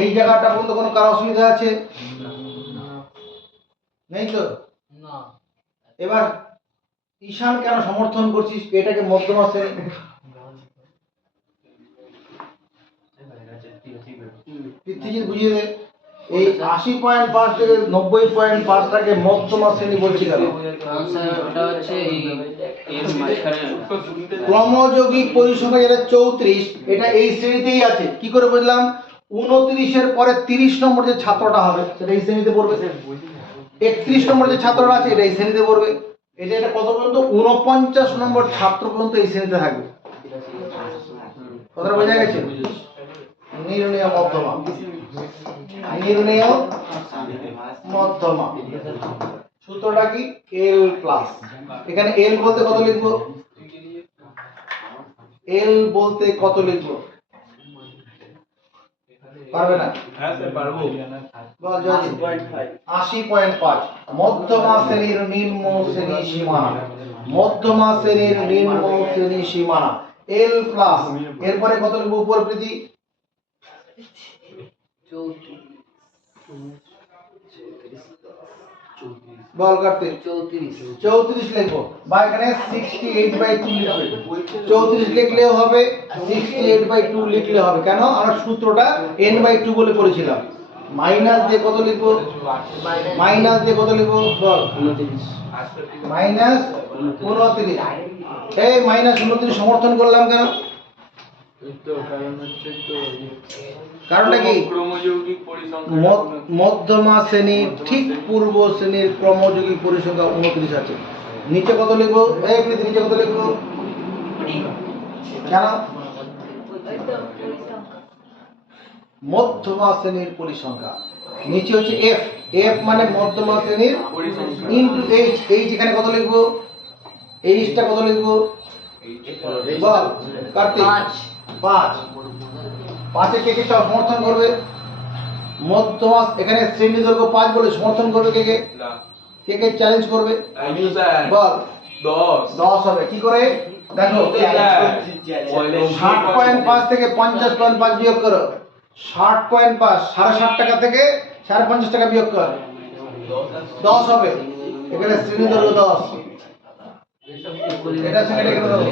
এই জায়গাটা পর্যন্ত কোনো কারো অসুবিধা আছে? নেই তো? না। এবার ঈশান কেন সমর্থন করছিস এটাকে মধ্যমা শ্রেণী? পৃথ্বীজিৎ বুঝিয়ে দে। এই 80.5 থেকে 90.5টাকে মধ্যমা শ্রেণী বলছি কেন? স্যার ওটা হচ্ছে এই এর মাঝখানে ক্রমযৌগিক পরিসংখ্যা যেটা 34 এটা এই শ্রেণীতেই আছে। কি করে বুঝলাম? 29 এর পরে 30 নম্বর যে ছাত্রটা হবে সেটা এই শ্রেণীতে পড়বে। 31 নম্বর যে ছাত্রটা আছে এটা এই শ্রেণীতে পড়বে। এটা কত পর্যন্ত? 49 নম্বর ছাত্র পর্যন্ত এই শ্রেণীতে থাকবে। কথাটা বোঝা গেছে? নির্ণয় মধ্যমা, নির্ণয় মধ্যমা সূত্রটা কি? এল প্লাস। এখানে এল বলতে কত লিখবো? এল বলতে কত লিখবো? পারবে না? হ্যাঁ স্যার পারবো। বল জলদি। 80.5 মধ্যমা শ্রেণীর নিম্ন শ্রেণী সীমানা। মধ্যমা শ্রেণীর নিম্ন শ্রেণী সীমানা এল প্লাস। এরপরে কত লিখবো উপর প্রীতি? 34 বল কাটতে 34 লিখবো বা এখানে 68/2 লিখবে। 34 লিখলেও হবে, 68/2 লিখলে হবে। কেন? আমরা সূত্রটা n/2 বলে পড়েছিলাম। মাইনাস দিয়ে কত লিখবো? মাইনাস দিয়ে কত লিখবো? বল। মাইনাস 29। এই মাইনাস 29 সমর্থন করলাম কেন? কারণটা কি? ক্রমযৌগিক পরিসংখ্যা মধ্যমা শ্রেণীর ঠিক পূর্ব শ্রেণীর ক্রমযৌগিক পরিসংখ্যা 29 আছে। নিচে কত লিখবো? এই প্রীতি নিচে কত লিখবো? কেন? মধ্যমা শ্রেণীর পরিসংখ্যা। নিচে হচ্ছে এফ। এফ মানে মধ্যমা শ্রেণীর ইনটু এইচ। এইচ এখানে কত লিখবো? এইচটা কত লিখবো? বল কার্তিক। 5। 5 কে কে সমর্থন করবে? মধ্যমা এখানে শ্রেণী দৈর্ঘ্য 5 বলে সমর্থন করবে কে কে? কে কে চ্যালেঞ্জ করবে? বল। 10 হবে। কি করে? দেখো 60.5 থেকে 50.5 বিয়োগ করো। 60.5 60.5 টাকা থেকে 50.5 টাকা বিয়োগ কর। 10 হবে। এখানে শ্রেণী দৈর্ঘ্য 10। এটা সেকেন্ড এখানে দাও।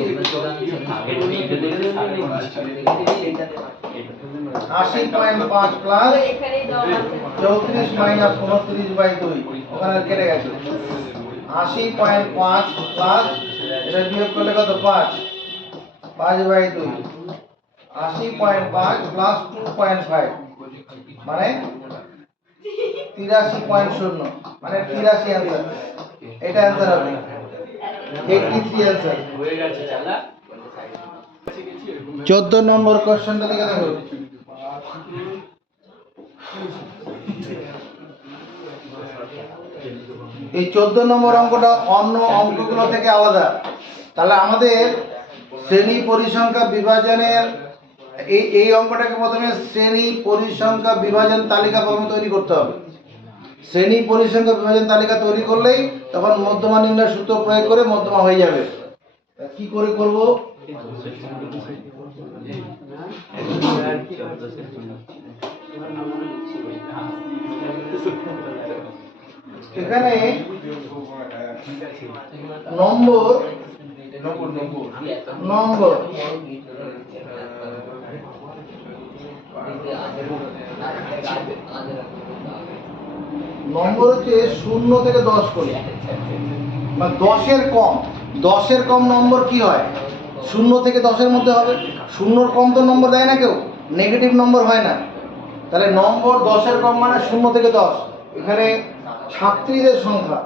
80.5 প্লাস এখানেই দাও আছে। 34 মাইনাস 29/2 ওখানে কেটে গেছে। 80.5 প্লাস এটা বিয়োগ করলে কত? 5/2। 80.5 প্লাস 2.5 মানে 83.0 মানে 83 आंसर। এটা आंसर হবে 83 आंसर হয়ে গেছে চালা। 14 নম্বর কোশ্চেনটা দিকে দেখো। এই 14 নম্বর অঙ্কটা অন্য অঙ্কগুলো থেকে আলাদা। তাহলে আমাদের শ্রেণী পরিসংখ্যা বিভাজনের এই অঙ্কটাকে প্রথমে শ্রেণী পরিসংখ্যা বিভাজন তালিকা প্রথমে তৈরি করতে হবে। শ্রেণী পরিসংখ্যা বিভাজন তালিকা তৈরি করলেই তখন মধ্যমা নির্ণয় সূত্র প্রয়োগ করে মধ্যমা হয়ে যাবে। তা কি করে করব? এখানে নম্বর হচ্ছে 0 থেকে 10 করে, মানে 10-এর কম নম্বর কি হয়? 0 থেকে 10-এর মধ্যে হবে। 0-র কম তো নম্বর দেয় না কেউ, নেগেটিভ নম্বর হয় না। তাহলে নম্বর 10-এর কম মানে 0 থেকে 10। এখানে ছাত্রীদের সংখ্যা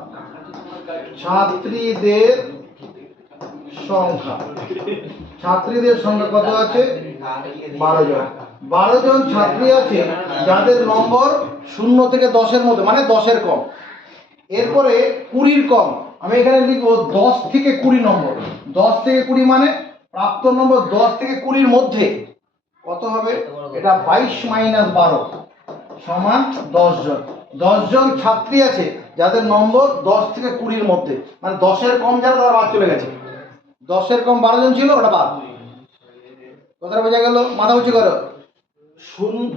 কত আছে? 12 জন। 12 জন ছাত্রী আছে যাদের নম্বর 0 থেকে 10-এর মধ্যে, মানে 10-এর কম। এরপরে 20-র কম, আমি এখানে লিখবো 10 থেকে 20 নম্বর। 10 থেকে 20 মানে প্রাপ্ত নম্বর 10 থেকে 20-র মধ্যে কত হবে? এটা 22 - 12 সমান 10 জন। 10 জন ছাত্রী আছে যাদের নম্বর 10 থেকে 20-র মধ্যে, মানে 10-এর কম যারা তারা বাদ চলে গেছে। 10-এর কম 12 জন ছিল, ওটা বাদ। কথাটা বোঝা গেল? মাথা উঁচু করো।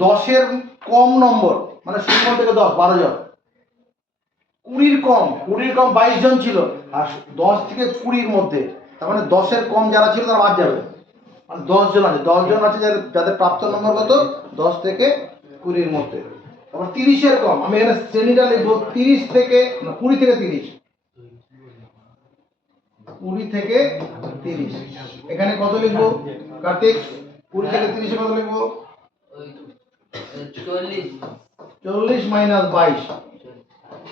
10-এর কম নম্বর মানে 0 থেকে 10 12 জন। 20-র কম 22 জন ছিল, আর 10 থেকে 20-র মধ্যে, তার মানে 10-এর কম যারা ছিল তারা বাদ যাবে। মানে 10 জন আছে যাদের প্রাপ্ত নম্বর কত? 10 থেকে 20-র মধ্যে। তারপর 30-এর কম, আমি এখানে শ্রেণীটা লিখবো 20 থেকে 30। 20 থেকে 30। এখানে কত লিখবো কার্তিক? 20 থেকে 30-এ কত লিখবো? 40 - 22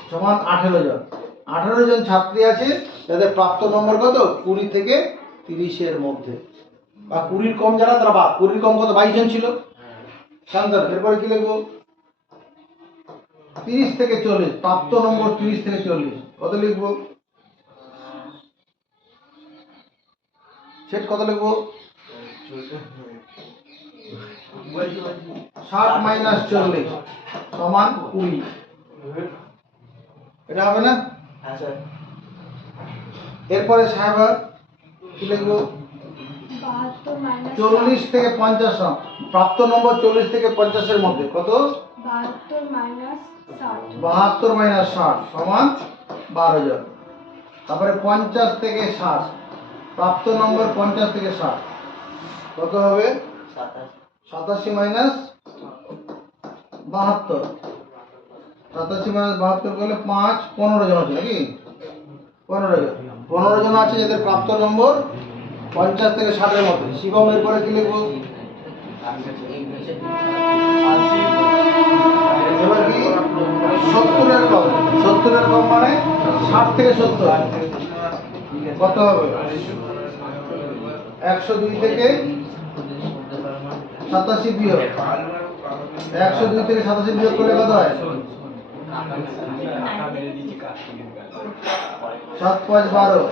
সমান 18 জন। 18 জন ছাত্রী আছে যাদের প্রাপ্ত নম্বর কত? 20 থেকে 30-এর মধ্যে, বা 20-র কম যারা তারা বাদ। 20-র কম কত? 22 জন ছিল। শান্ত। এরপরে কি লিখবো? 30 থেকে 40, প্রাপ্ত নম্বর 30 থেকে 40 কত লিখবো? সেট কত লিখবো? 60 - 40 সমান 20। এটা হবে না? এরপরে সাহেবা কি লিখবো? 40 থেকে 50 প্রাপ্ত নম্বর 40 থেকে 50-এর মধ্যে কত? 72 - 60 সমান 12 জন। তারপরে 50 থেকে 60, প্রাপ্ত নম্বর 50 থেকে 60 কত হবে? 87 - 72। 87 - 72 করলে 5 15 জন আছে নাকি? 15 জন আছে যাদের প্রাপ্ত নম্বর 50 থেকে 60-এর মধ্যে। শিবম এরপরে কি লিখবো? এবার কি 70-এর কম। 70-এর কম মানে 60 থেকে 70 কত হবে? 102 থেকে 87 বিয়োগ। 102 থেকে 87 বিয়োগ করলে কত হয়? 7 - 5 12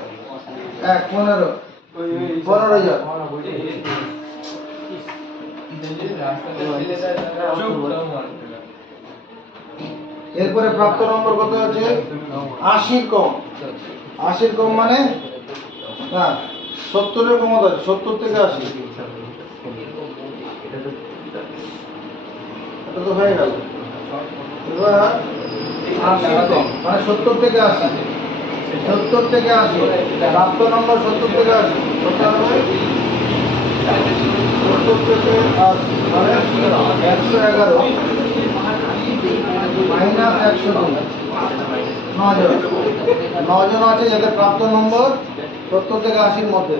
1 15 15 জন। এরপরে প্রাপ্ত নম্বর কত আছে? 80-র কম। 80-র কম মানে না, 70-এর কম আছে। 70 থেকে 80 এটা তো হয়ে গেল। এবার 80-র কম মানে 70 থেকে 80। 70 থেকে 80 প্রাপ্ত নম্বর 70 থেকে 80 কত হবে? 70 থেকে 80 মানে 111 মাইনাস 102 9 জন। 9 জন আছে যাদের প্রাপ্ত নম্বর 70 থেকে 80-র মধ্যে।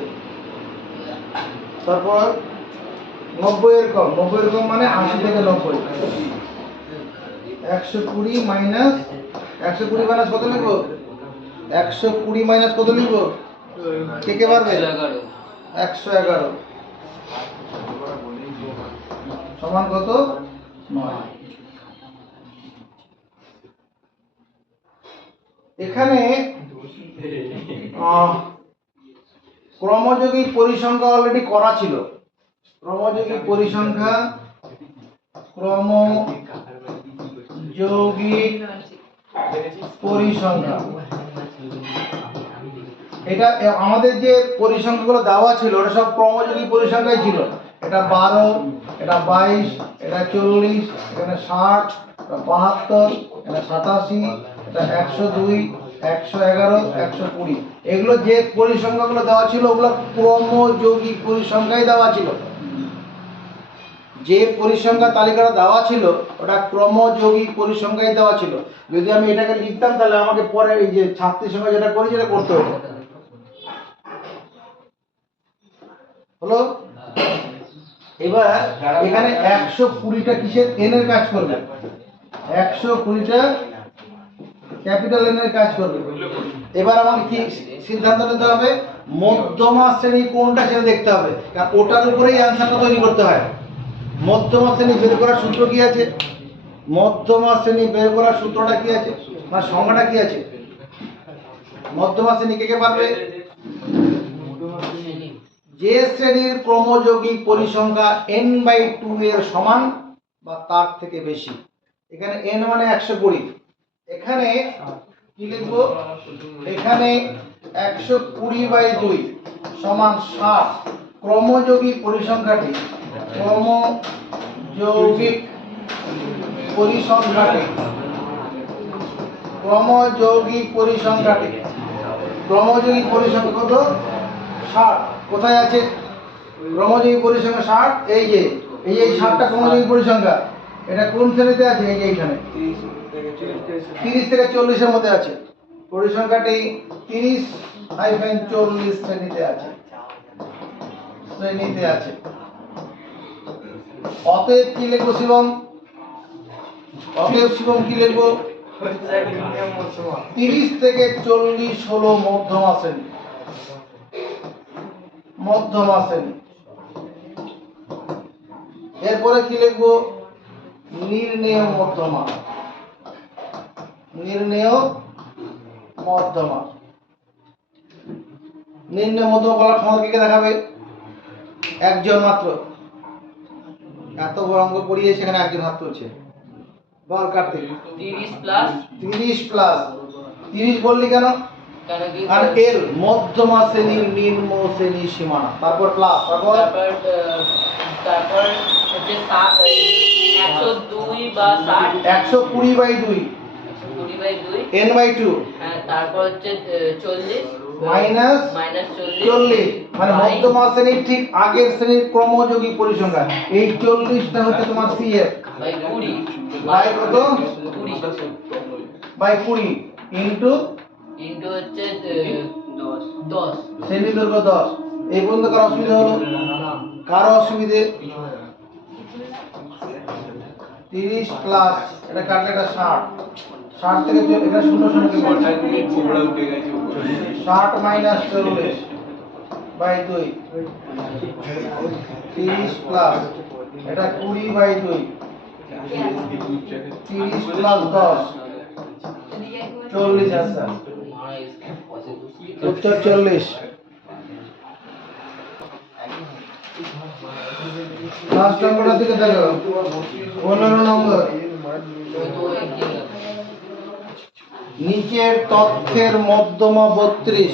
তারপর 90-এর কম। 90-এর কম মানে 80 থেকে 90। 120 মাইনাস 120 মাইনাস কত লিখবো? 120 মাইনাস কত লিখবো? কে পারবে? 111 সমান কত? 9। এখানে ক্রমযৌগিক পরিসংখ্যা অলরেডি করা ছিল। ক্রমযৌগিক পরিসংখ্যা, ক্রমযৌগিক পরিসংখ্যা, এটা আমাদের যে পরিসংখ্যাগুলো দেওয়া ছিল ওটা সব ক্রমযৌগিক পরিসংখ্যাই ছিল। এটা 12, এটা 22, এটা 40, এখানে 60, এটা 72, এটা 87, এটা 102, 111, 120, এগুলো যে পরিসংখ্যাগুলো দেওয়া ছিল ওগুলো ক্রমযৌগিক পরিসংখ্যাই দেওয়া ছিল। যে পরিসংখ্যা তালিকাটা দেওয়া ছিল ওটা ক্রমযৌগিক পরিসংখ্যাই দেওয়া ছিল। যদি আমি এটাকে লিখতাম তাহলে আমাকে পরে এই যে ছাত্রীর সঙ্গে যেটা করি সেটা করতে হতো। হলো? এবার এখানে 120টা কিসের এন এর কাজ করবে, 120টা ক্যাপিটাল এন এর কাজ করবে। এবার আমাকে কি সিদ্ধান্ত নিতে হবে, মধ্যমা শ্রেণী কোনটা সেটা দেখতে হবে, কারণ ওটার উপরেই অ্যান্সারটা তৈরি করতে হয়। মধ্যমা শ্রেণী বের করার সূত্র কি আছে, মধ্যমা শ্রেণী বের করার সূত্রটা কি আছে, মানে সংখ্যাটা কি আছে? মধ্যমা শ্রেণী কে কে পারবে? যে শ্রেণীর ক্রমযৌগিক পরিসংখ্যা n/2 এর সমান বা তার থেকে বেশি। এখানে n মানে 120, এখানে কি লিখবো, এখানে 120/2 সমান 60। ক্রমযৌগিক পরিসংখ্যাটি, ক্রমযৌগিক পরিসংখ্যাটি, ক্রমযৌগিক পরিসংখ্যাটি, ক্রমযৌগিক পরিসংখ্যা কত? 60। কোথায় আছে ক্রমযৌগিক পরিসংখ্যা? 60, এই যে এই 60টা ক্রমযৌগিক পরিসংখ্যা। এটা কোন শ্রেণীতে আছে? এই যে এইখানে 30 থেকে 40 এর মধ্যে আছে। পরিসংখ্যাটি 30-40 শ্রেণীতে আছে, শ্রেণীতে আছে। অতএব কি লিখবো শিবম? অতএব শিবম কি লিখবো? 30 থেকে 40 হলো মধ্যমা শ্রেণী, মধ্যমা শ্রেণী। এরপরে কি লিখবো? নির্ণেয় মধ্যমা, নির্ণেয় মধ্যমা। নির্ণেয় মধ্যমা বলার ক্ষমতা কে দেখাবে? একজন মাত্র। এত বড় অঙ্ক পড়িয়ে সেখানে একজন হাত তুলছে, বল কার্তিক। 30 প্লাস 30 প্লাস 30 বললি কেন? আর এর মধ্যমা শ্রেণীর নিম্ন শ্রেণী সীমানা, তারপর প্লাস, তারপর তারপর হচ্ছে 102 বা 60, 120/2 120/2, n/2 হ্যাঁ, তারপর হচ্ছে 40 মাইনাস 40, মানে মধ্যমা শ্রেণীর ঠিক আগের শ্রেণীর ক্রমযৌগিক পরিসংখ্যা। এই 40টা হচ্ছে তোমার সিএফ বাই 20 বাই কত? 20 বাই 20 ইনটু ইনটু হচ্ছে 10 শ্রেণী দৈর্ঘ্য 10। এই পর্যন্ত কারো অসুবিধা হলো? কারো অসুবিধে? 30 প্লাস এটা কাটলে এটা 60, 60 থেকে এটা 0 0 কে বল, 60 মাইনাস 40 বাই 2, 30 প্লাস এটা 20/2, 30 প্লাস 10 40 আছে, উত্তর 40। লাস্ট নম্বরের দিকে দেখো, 15 নম্বর। নিচের তথ্যের মধ্যমা 32,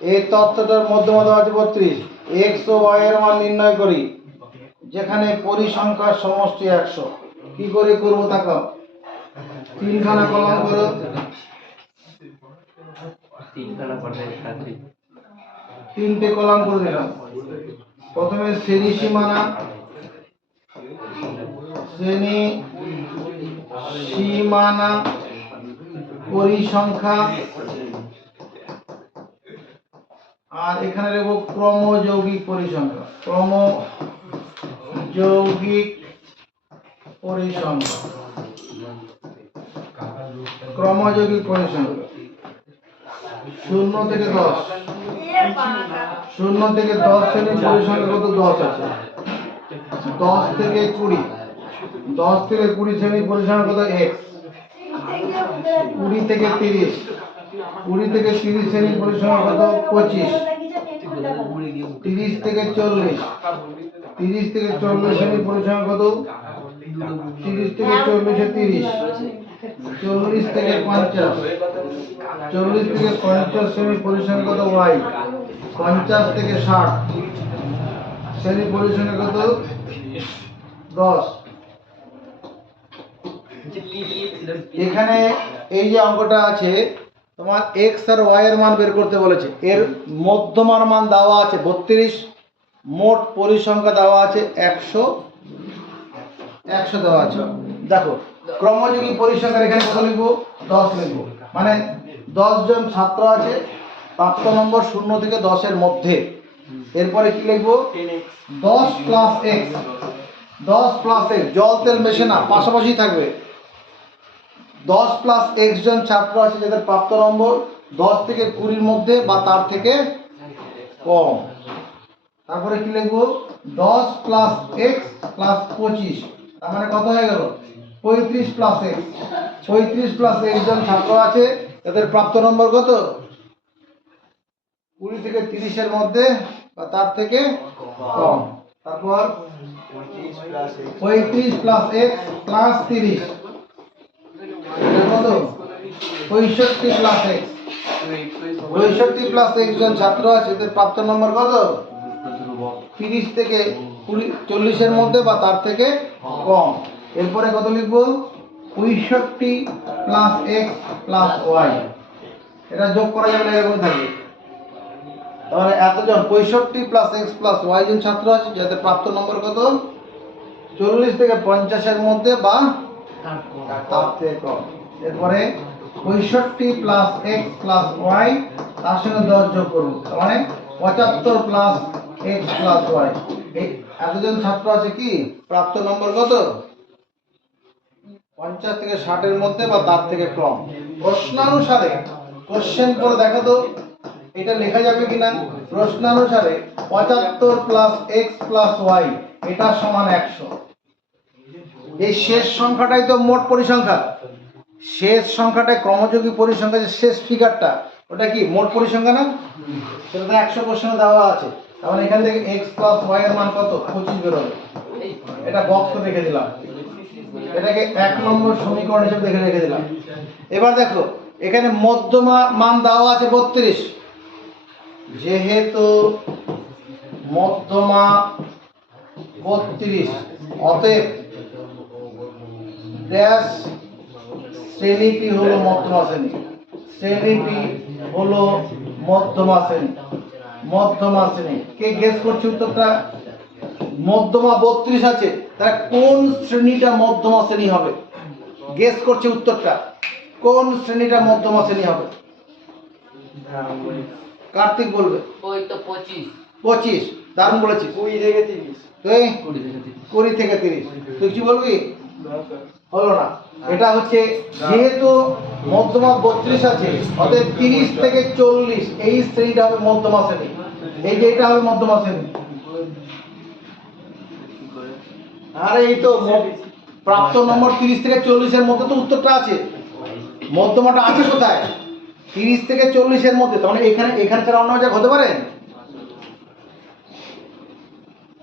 এই তথ্যটার মধ্যমা দেওয়া আছে 32। x ও y এর মান নির্ণয় করি যেখানে পরিসংখ্যার সমষ্টি 100। কি করে করবো দেখো, তিনখানা কলাম করো, তিনটে কলাম করে দিলাম। প্রথমে শ্রেণী সীমানা, শ্রেণী সীমানা পরিসংখ্যা, আর এখানে লিখবো ক্রমযৌগিক পরিসংখ্যা, ক্রমযৌগিক পরিসংখ্যা, ক্রমযৌগিক পরিসংখ্যা। 0 থেকে 10, 0 থেকে 10 শ্রেণীর পরিসংখ্যা কত? 10 আছে। 10 থেকে 20, 10 থেকে 20 শ্রেণীর পরিসংখ্যা কত? x। 20 থেকে 30, 20 থেকে 30 শ্রেণীর পরিসংখ্যা কত? 25। 30 থেকে 40, 30 থেকে 40 শ্রেণীর পরিসংখ্যা কত? 30 থেকে 40 এ 30, 40 থেকে 50, 40 থেকে 50 শ্রেণীর পরিসংখ্যা কত? y, 50 থেকে 60 শ্রেণীর পরিসংখ্যা কত? 10। এখানে এই যে অঙ্কটা আছে তোমার x আর y এর মান বের করতে বলেছে, এর মধ্যমার মান দেওয়া আছে 32, মোট পরিসংখ্যা দেওয়া আছে 100 দেওয়া আছে। দেখো ক্রমযোগী পরিসংখ্যার এখানে কত লিখবো? 10 লিখবো, মানে 10 জন ছাত্র আছে, প্রাপ্ত নম্বর 0 থেকে 10 এর মধ্যে। এরপরে কি লিখবো? 10 প্লাস x, 10 প্লাস x, জল তেল মেশে না, পাশাপাশি থাকবে। 10 প্লাস x জন ছাত্র আছে যাদের প্রাপ্ত নম্বর 10 থেকে 20 মধ্যে বা তার থেকে কম। তারপরে কি লিখবো? 10 প্লাস x প্লাস 25, তার মানে কত হয়ে গেল? 35 প্লাস x, 35 প্লাস x জন ছাত্র আছে যাদের প্রাপ্ত নম্বর কত? 20 থেকে 30 এর মধ্যে বা তার থেকে কম। তারপর 35 প্লাস x প্লাস 30, কত? 65 প্লাস x, 65 প্লাস x জন ছাত্র আছে এদের প্রাপ্ত নম্বর কত? 30 থেকে 40 এর মধ্যে বা তার থেকে কম। এরপরে কত লিখবো? 65 প্লাস x প্লাস y, এটা যোগ করা যাবে না, এরকম থাকবে। তাহলে এতজন 65 প্লাস x প্লাস y জন ছাত্র আছে যাদের প্রাপ্ত নম্বর কত? 40 থেকে 50 এর মধ্যে বা তার থেকে কম। এরপরে 65 প্লাস x প্লাস y, তার সঙ্গে 10 যোগ করবো, তার মানে 75 প্লাস x প্লাস y। এই এতজন ছাত্র আছে কি প্রাপ্ত নম্বর কত? 50 থেকে 60 এর মধ্যে বা তার থেকে কম। প্রশ্নানুসারে কোশ্চেন করে দেখো তো এটা লেখা যাবে কিনা। প্রশ্নানুসারে 75 প্লাস x প্লাস y এটা সমান 100। এই শেষ সংখ্যাটাই তো মোট পরিসংখ্যা, শেষ সংখ্যাটাই ক্রমযোগী পরিসংখ্যা, যে শেষ ফিগারটা ওটা কি মোট পরিসংখ্যা না? সেটা তো 100 কোশ্চেনে দেওয়া আছে। তাহলে এখান থেকে x প্লাস y এর মান কত? 25 বেরোবে। এটা বক্স রেখে দিলাম, এটাকে 1 নম্বর সমীকরণ হিসেবে রেখে দিলাম। এবার দেখো এখানে মধ্যমা মান দেওয়া আছে 32, যেহেতু মধ্যমা 32 অতএব ড্যাশ শ্রেণীটি হলো মধ্যমা শ্রেণী, শ্রেণীটি হলো মধ্যমা শ্রেণী, মধ্যমা শ্রেণী। কে গেস করছে উত্তরটা? মধ্যমা 32 আছে, তাহলে কোন শ্রেণীটা মধ্যমা শ্রেণী হবে? গেস করছে উত্তরটা, কোন শ্রেণীটা মধ্যমা শ্রেণী হবে? কার্তিক বলবে। ওই তো 25। 25, দারুণ বলেছিস। 20 থেকে 30, তুই 20 থেকে 30, তুই কি বলবি? হলো না। এটা হচ্ছে যেহেতু মধ্যমা 32 আছে অতএব 30 থেকে 40 এই শ্রেণীটা হবে মধ্যমা শ্রেণী, এই যে এটা হবে মধ্যমা শ্রেণী। আরে এই তো প্রাপ্ত নম্বর 30 থেকে 40 এর মধ্যে তো উত্তরটা আছে, মধ্যমাটা আছে কোথায়? 30 থেকে 40 এর মধ্যে। তার মানে এখানে ছাড়া অন্য জায়গায় হতে পারে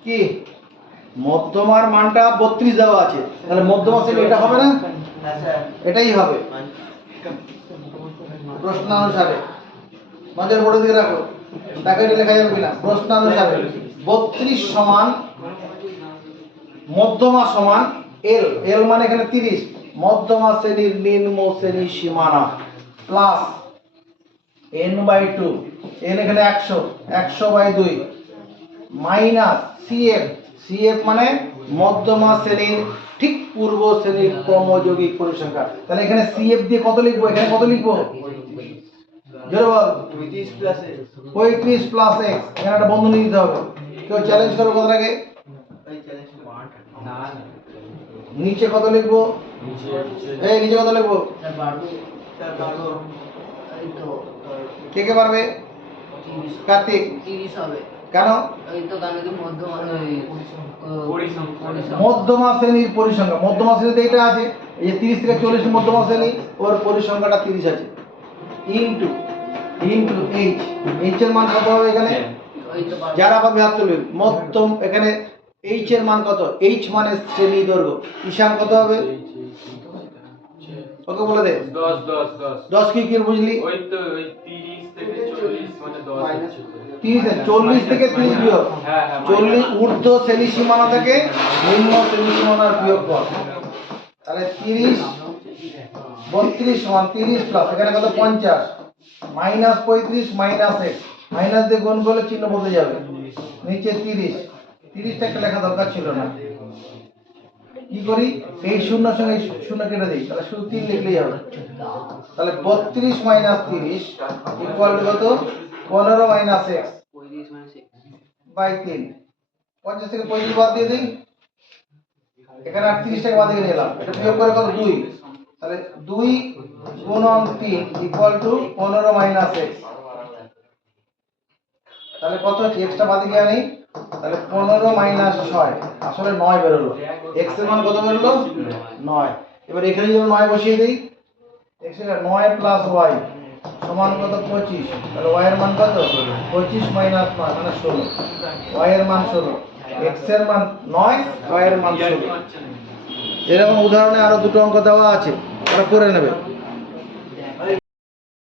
কি? মধ্যমার মানটা 32 দেওয়া আছে, তাহলে মধ্যমা শ্রেণী এটা হবে না? এটাই হবে প্রশ্নানুসারে। নজর বোর্ডের দিকে রাখো, তাকে এটা লেখা যাবে কিনা। প্রশ্নানুসারে 32 সমান মধ্যমা সমান এল, এল মানে এখানে 30, মধ্যমা শ্রেণীর নিম্ন শ্রেণী সীমানা প্লাস n/2, n এখানে 100, 100/2 মাইনাস cf, cf মানে মধ্যমা শ্রেণীর ঠিক পূর্ব শ্রেণীর ক্রমযৌগিক পরিসংখ্যা। তাহলে এখানে cf দিয়ে কত লিখবো? এখানে কত লিখবো? জোরে বল। 35 প্লাস x, এখানে একটা বন্ধনী দিতে হবে। কেউ চ্যালেঞ্জ করো কথাটাকে। নিচে কত লিখবো? এই নিচে কত লিখবো? কে কে পারবে? কার্তিক। 30 হবে। কেন? ওই তো গানে কি মধ্যমা মধ্যমা শ্রেণীর পরিসংখ্যা, মধ্যমা শ্রেণীতে এটা আছে, এই যে 30 থেকে 40 মধ্যমা শ্রেণী, ওর পরিসংখ্যাটা 30 আছে। ইনটু h, h এর মান কত হবে এখানে? ওই ওই তো পারবো। যারা আবার হাত তুলবে মধ্যম এখানে এইচ এর মান কত? এইচ মানে শ্রেণী দৈর্ঘ্য। ঈশান কত হবে? ওকে বলে দে। 10 10 10 10 কি কি বুঝলি? ওই তো ওই 30 থেকে 40 মানে 10 হচ্ছে তো। 30 40 থেকে 30 বিয়োগ। হ্যাঁ হ্যাঁ 40 ঊর্ধ্ব শ্রেণী সীমানা থেকে নিম্ন শ্রেণী সীমানার বিয়োগ কর। তাহলে 30 32 সমান 30 প্লাস এখানে কত 50 মাইনাস 35 মাইনাস x মাইনাস দিয়ে গুণ করলে চিহ্ন বদলে যাবে। নিচে 30 30টা একটা লেখা দরকার ছিল না। কি করি? এই শূন্যর সঙ্গে এই শূন্য কেটে দিই, তাহলে শুধু 3 লিখলেই হবে। তাহলে 32 মাইনাস 30 ইকুয়াল টু কত? 15 মাইনাস x 35 মানে 6 বাই 3। 50 থেকে 35 বাদ দিয়ে দিই, এখানে 38 টাকা বাদ দিয়ে নিলাম, এটা বিয়োগ করে কত? 2। তাহলে 2 গুণন 3 ইকুয়াল টু 15 মাইনাস x। তাহলে কত হচ্ছে? x টা বাদ দিয়ে আনি, তাহলে 15 মাইনাস 6 আসলে 9 বেরোলো। x এর মান কত বেরোলো? 9। এবার এখানে যদি 9 বসিয়ে দেই, x এর 9 প্লাস y সমান কত? 25। তাহলে y এর মান কত? 25 মাইনাস 9 মানে 16। y এর মান 16, x এর মান 9, y এর মান 16। এরকম উদাহরণে আরো দুটো অঙ্ক দেওয়া আছে, ওরা করে নেবে।